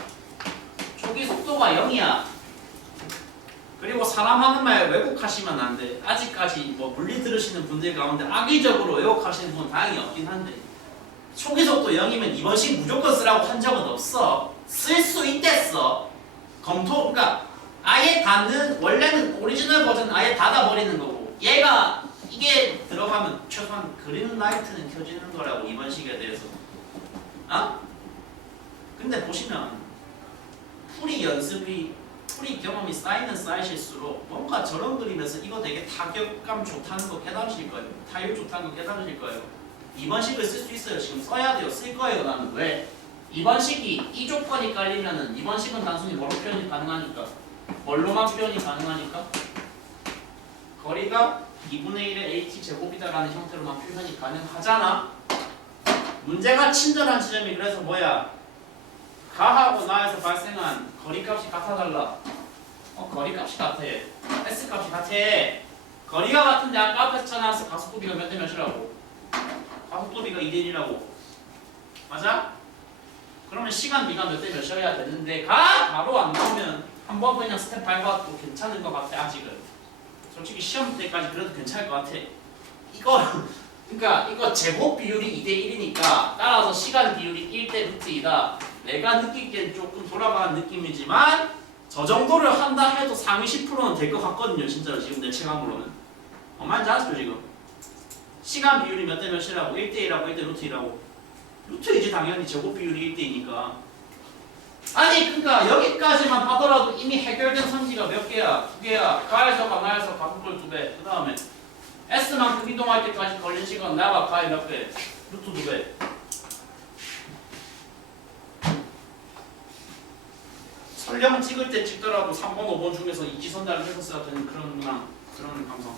초기 속도가 0이야. 그리고 사람 하는 말 왜곡하시면 안 돼. 아직까지 뭐 물리 들으시는 분들 가운데 악의적으로 왜곡하시는 분은 다행히 없긴 한데 초기 속도 0이면 이번식 무조건 쓰라고 한 적은 없어. 쓸 수 있댔어. 그러니까 아예 닫는 원래는 오리지널 버전 아예 닫아버리는 거고 얘가 이게 들어가면 최소한 그린 라이트는 켜지는 거라고 이번 식에 대해서. 근데 보시면 풀이 경험이 쌓이면 쌓이실수록 뭔가 저런 그림에서 이거 되게 타격감 좋다는 거 깨달으실 거예요. 타율 좋다는 거 깨달으실 거예요. 이번 식을 쓸 수 있어요. 지금 써야 돼요. 쓸 거예요. 나는 왜? 이번 식이 이 조건이 깔리면은 이번 식은 단순히 뭐로 표현이 가능하니까 뭘로만 표현이 가능하니까 거리가 2분의 1의 AT 제곱이다라는 형태로만 표현이 가능하잖아. 문제가 친절한 지점이 그래서 뭐야? 가하고 나에서 발생한 거리값이 같아달라. 거리값이 같아. S값이 같아. 거리가 같은데 아까 앞에서 찾아놨어. 가속도비가 몇 대 몇이라고? 가속도비가 2대 1이라고. 맞아? 그러면 시간비가 몇 대 몇이어야 되는데 바로 안 나오면 한번 그냥 스텝 밟아도 괜찮은 것 같아. 아직은 솔직히 시험 때까지 그래도 괜찮을 것 같아. 그러니까 이거 제곱 비율이 2대 1이니까 따라서 시간 비율이 1대 루트 2다. 내가 느끼기엔 조금 돌아가는 느낌이지만 저 정도를 한다 해도 상위 10%는 될 것 같거든요. 진짜로 지금 내 체감으로는. 말인지 아시죠 지금? 시간 비율이 몇 대 몇이라고? 1대 1하고 1대 루트 2라고. 루트 2지 당연히 제곱 비율이 1대 2니까. 아니 그러니까 여기까지만 하더라도 이미 해결된 선지가 몇 개야? 2개야. 가에서 나에서 가속도를 2배. 그 다음에 S만큼 이동할 때까지 걸린 시간 나가 가에 몇 배? 루트 2배. 물병 찍을 때 찍더라도 3번, 5번 중에서 이지선다를 했었어야 되는 그런 감성.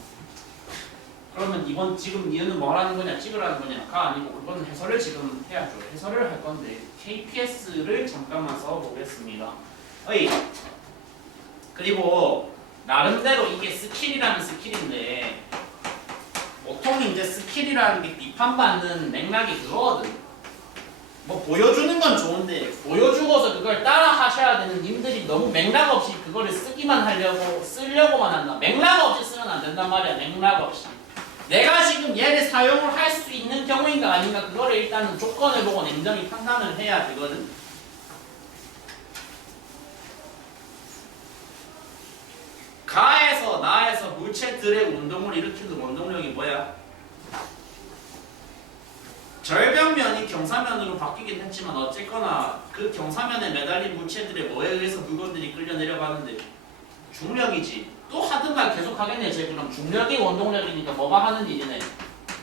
그러면 이번 지금 얘는 뭐 하라는 거냐? 찍으라는 거냐?가 아니고 그건 해설을 지금 해야죠. 해설을 할 건데 KPS를 잠깐만 써보겠습니다. 어이. 그리고 나름대로 이게 스킬이라는 스킬인데 보통 이제 스킬이라는 게 비판받는 맥락이 그거거든. 뭐 보여주는 건 좋은데 보여주고서 그걸 따라 하셔야 되는 님들이 너무 맥락 없이 그거를 쓰려고만 한다. 맥락 없이 쓰면 안 된단 말이야. 맥락 없이. 내가 지금 얘를 사용을 할 수 있는 경우인가 아닌가 그거를 일단은 조건을 보고 냉정히 판단을 해야 되거든. 가에서 나에서 물체들의 운동을 일으키는 원동력이 뭐야? 절벽면이 경사면으로 바뀌긴 했지만 어쨌거나 그 경사면에 매달린 물체들의 뭐에 의해서 물건들이 끌려 내려가는데 중력이지. 또 하든 말 계속 하겠네. 쟤 그럼 중력이 원동력이니까 뭐가 하는 일이네?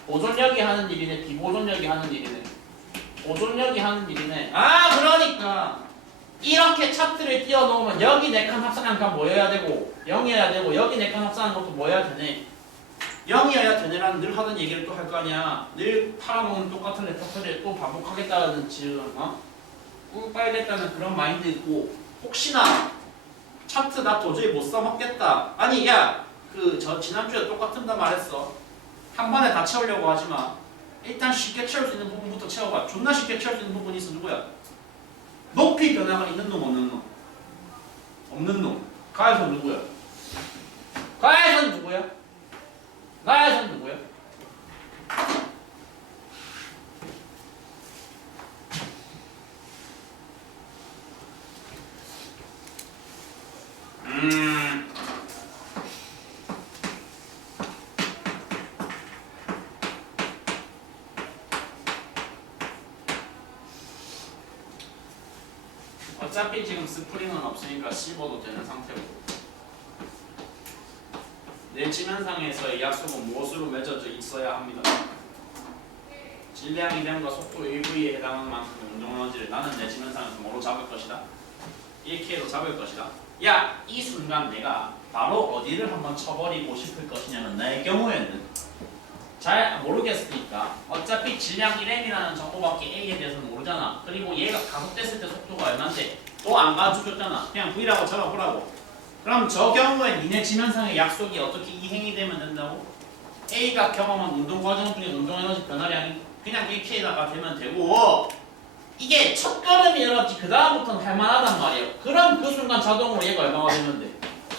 보존력이 하는 일이네. 비보존력이 하는 일이네. 보존력이 하는 일이네. 아 그러니까 이렇게 차트를 띄워놓으면 여기 4칸 합산한 칸 뭐여야 되고 0이어야 되고 여기 4칸 합산한 것도 뭐여야 되네. 0이어야 되네라는 늘 하던 얘기를 또 할 거 아니야. 늘 팔아먹는 똑같은 레터터리를 또 반복하겠다는 지금 꿀빨겠다는 그런 마인드 있고 혹시나 차트 나 도저히 못 써먹겠다. 아니 야 그 저 지난주에 똑같은 다 말했어. 한 번에 다 채우려고 하지마. 일단 쉽게 채울 수 있는 부분부터 채워봐. 존나 쉽게 채울 수 있는 부분이 있어. 누구야? 높이 변화가 있는 놈 없는 놈? 없는 놈. 가에선 누구야? 가에선 누구야? 나에선 누구야? 어차피 지금 스프링은 없으니까 씹어도 되는 상태고 내 지면상에서의 약속은 무엇으로 맺어져 있어야 합니다. 질량 이동과 속도 일부에 해당하는 만큼의 운동에너지를 나는 내 지면상에서 뭐로 잡을 것이다? 1K로 잡을 것이다. 야! 이 순간 내가 바로 어디를 한번 쳐버리고 싶을 것이냐면 나의 경우에는 잘 모르겠으니까 어차피 질량 1m이라는 정보밖에 A에 대해서는 모르잖아. 그리고 얘가 가속됐을 때 속도가 얼만데 또 안 가르쳐줬잖아. 그냥 V라고 적어보라고. 그럼 저 경우에 니네 지면상의 약속이 어떻게 이행이 되면 된다고? A가 경험한 운동 과정 중에 운동 에너지 변화량이 그냥 1K가 되면 되고 이게 첫 걸음이 열었지 그 다음부터는 할만하단 말이에요. 그럼 그 순간 자동으로 얘가 얼마가 되면 돼?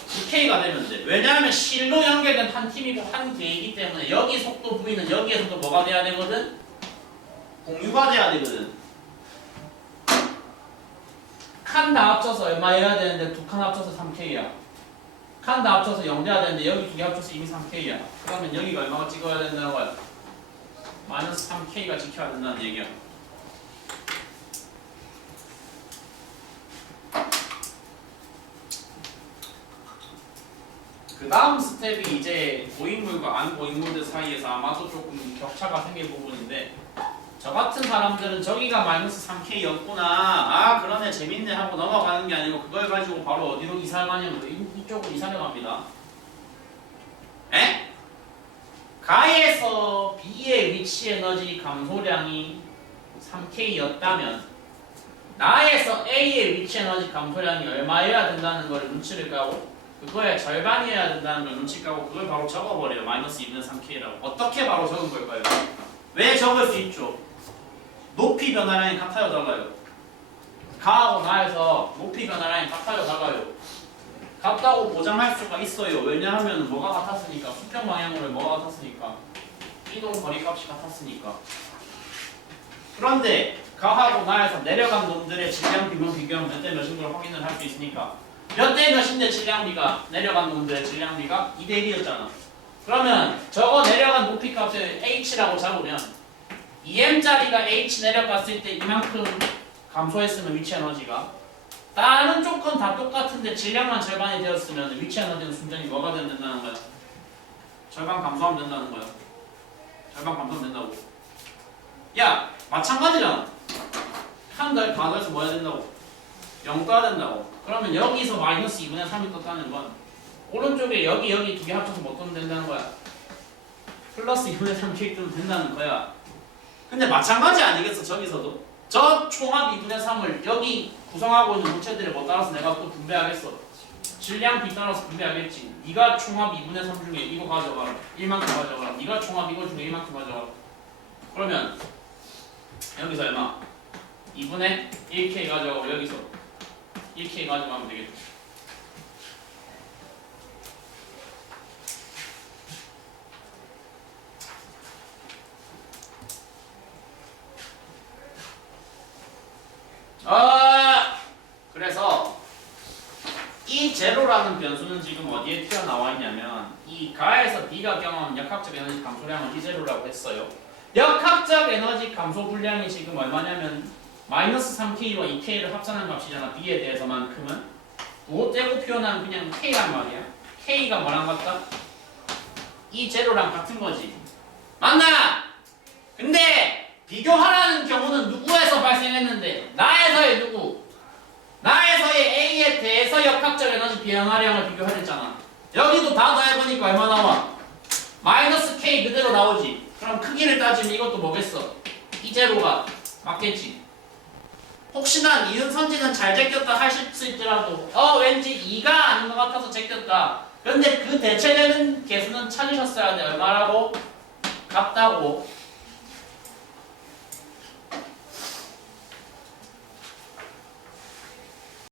2K가 되면 돼. 왜냐하면 실로 연결된 한 팀이고 한 개이기 때문에 여기 속도 V는 여기에서도 뭐가 돼야 되거든? 공유가 돼야 되거든. 칸 다 합쳐서 얼마여야 되는데 두 칸 합쳐서 3K야. 칸 다 합쳐서 0 돼야 되는데 여기 두 개 합쳐서 이미 3K야. 그러면 여기가 얼마가 찍어야 된다는 거야? 마이너스 3K가 지켜야 된다는 얘기야. 그 다음 스텝이 이제 고인물과 안 고인물들 사이에서 아마도 조금 격차가 생길 부분인데 저 같은 사람들은 저기가 마이너스 3K였구나 아 그러네 재밌네 하고 넘어가는 게 아니고 그걸 가지고 바로 어디로 이사를 가냐면 이쪽으로 이사를 갑니다. 에? 가에서 B의 위치 에너지 감소량이 3K였다면 나에서 A의 위치 에너지 감소량이 얼마여야 된다는 걸 눈치를 까고 그거의 절반이어야 된다는 걸 눈치 까고 그걸 바로 적어버려요. 마이너스 2분의 3K라고. 어떻게 바로 적은 걸까요? 왜 적을 수 있죠? 높이 변화량이 같아요 달라요? 가하고 나에서 높이 변화량이 같아요 달라요? 같다고 보장할 수가 있어요. 왜냐하면 뭐가 같았으니까 수평 방향으로 뭐가 같았으니까 이동 거리값이 같았으니까. 그런데 가하고 나에서 내려간 놈들의 질량 비면 비교하면 몇 대 몇인 걸 확인을 할 수 있으니까 몇 대 몇인데 질량비가 내려간 놈들의 질량비가 2대 1이었잖아. 그러면 저거 내려간 높이 값을 H라고 잡으면 2m짜리가 H 내려갔을 때 이만큼 감소했으면 위치 에너지가 다른 조건 다 똑같은데 질량만 절반이 되었으면 위치 에너지는 순전히 뭐가 되면 된다는 거야? 절반 감소하면 된다는 거야. 절반 감소하면 된다고. 야 마찬가지잖아. 한 달 다 더해서 뭐 해야 된다고? 0 떠야 된다고. 그러면 여기서 마이너스 2분의 3이 떴다는 건 오른쪽에 여기 두 개 합쳐서 못 뜨면 된다는 거야. 플러스 2분의 3 이렇게 뜨면 된다는 거야. 근데 마찬가지 아니겠어 저기서도? 저 총합 2분의 3을 여기 구성하고 있는 물체들에 뭐 따라서 내가 또 분배하겠어. 질량 B 따라서 분배하겠지. 네가 총합 2분의 3 중에 이거 가져가라. 1만큼 가져가라. 네가 총합 이거 중에 1만큼 가져가라. 그러면 여기서 얼마? 2분의 1K 가져가고 여기서 1K 가져가면 되겠죠. 그래서 이 제로라는 변수는 지금 어디에 튀어나와 있냐면 이 가에서 B가 경험한 역학적 에너지 감소량을 이 제로라고 했어요. 역학적 에너지 감소 분량이 지금 얼마냐면 마이너스 3K와 2K를 합산한 값이잖아. B에 대해서만큼은 무엇 떼고 표현하면 그냥 K란 말이야. K가 뭐랑 같다? 이 제로랑 같은 거지. 맞나? 근데 비교하라는 경우는 누구에서 발생했는데? 나에서의 누구? 나에서의 A에 대해서 역학적 에너지 변화량을 비교하랬잖아. 여기도 다 더해보니까 얼마 나와? 마이너스 K 그대로 나오지. 그럼 크기를 따지면 이것도 뭐겠어? 이 제로가 맞겠지. 혹시나 이은 선지는 잘 제꼈다 하실 수 있더라도 왠지 2가 아닌 것 같아서 제꼈다. 그런데 그 대체되는 개수는 찾으셨어야 돼. 얼마라고? 같다고.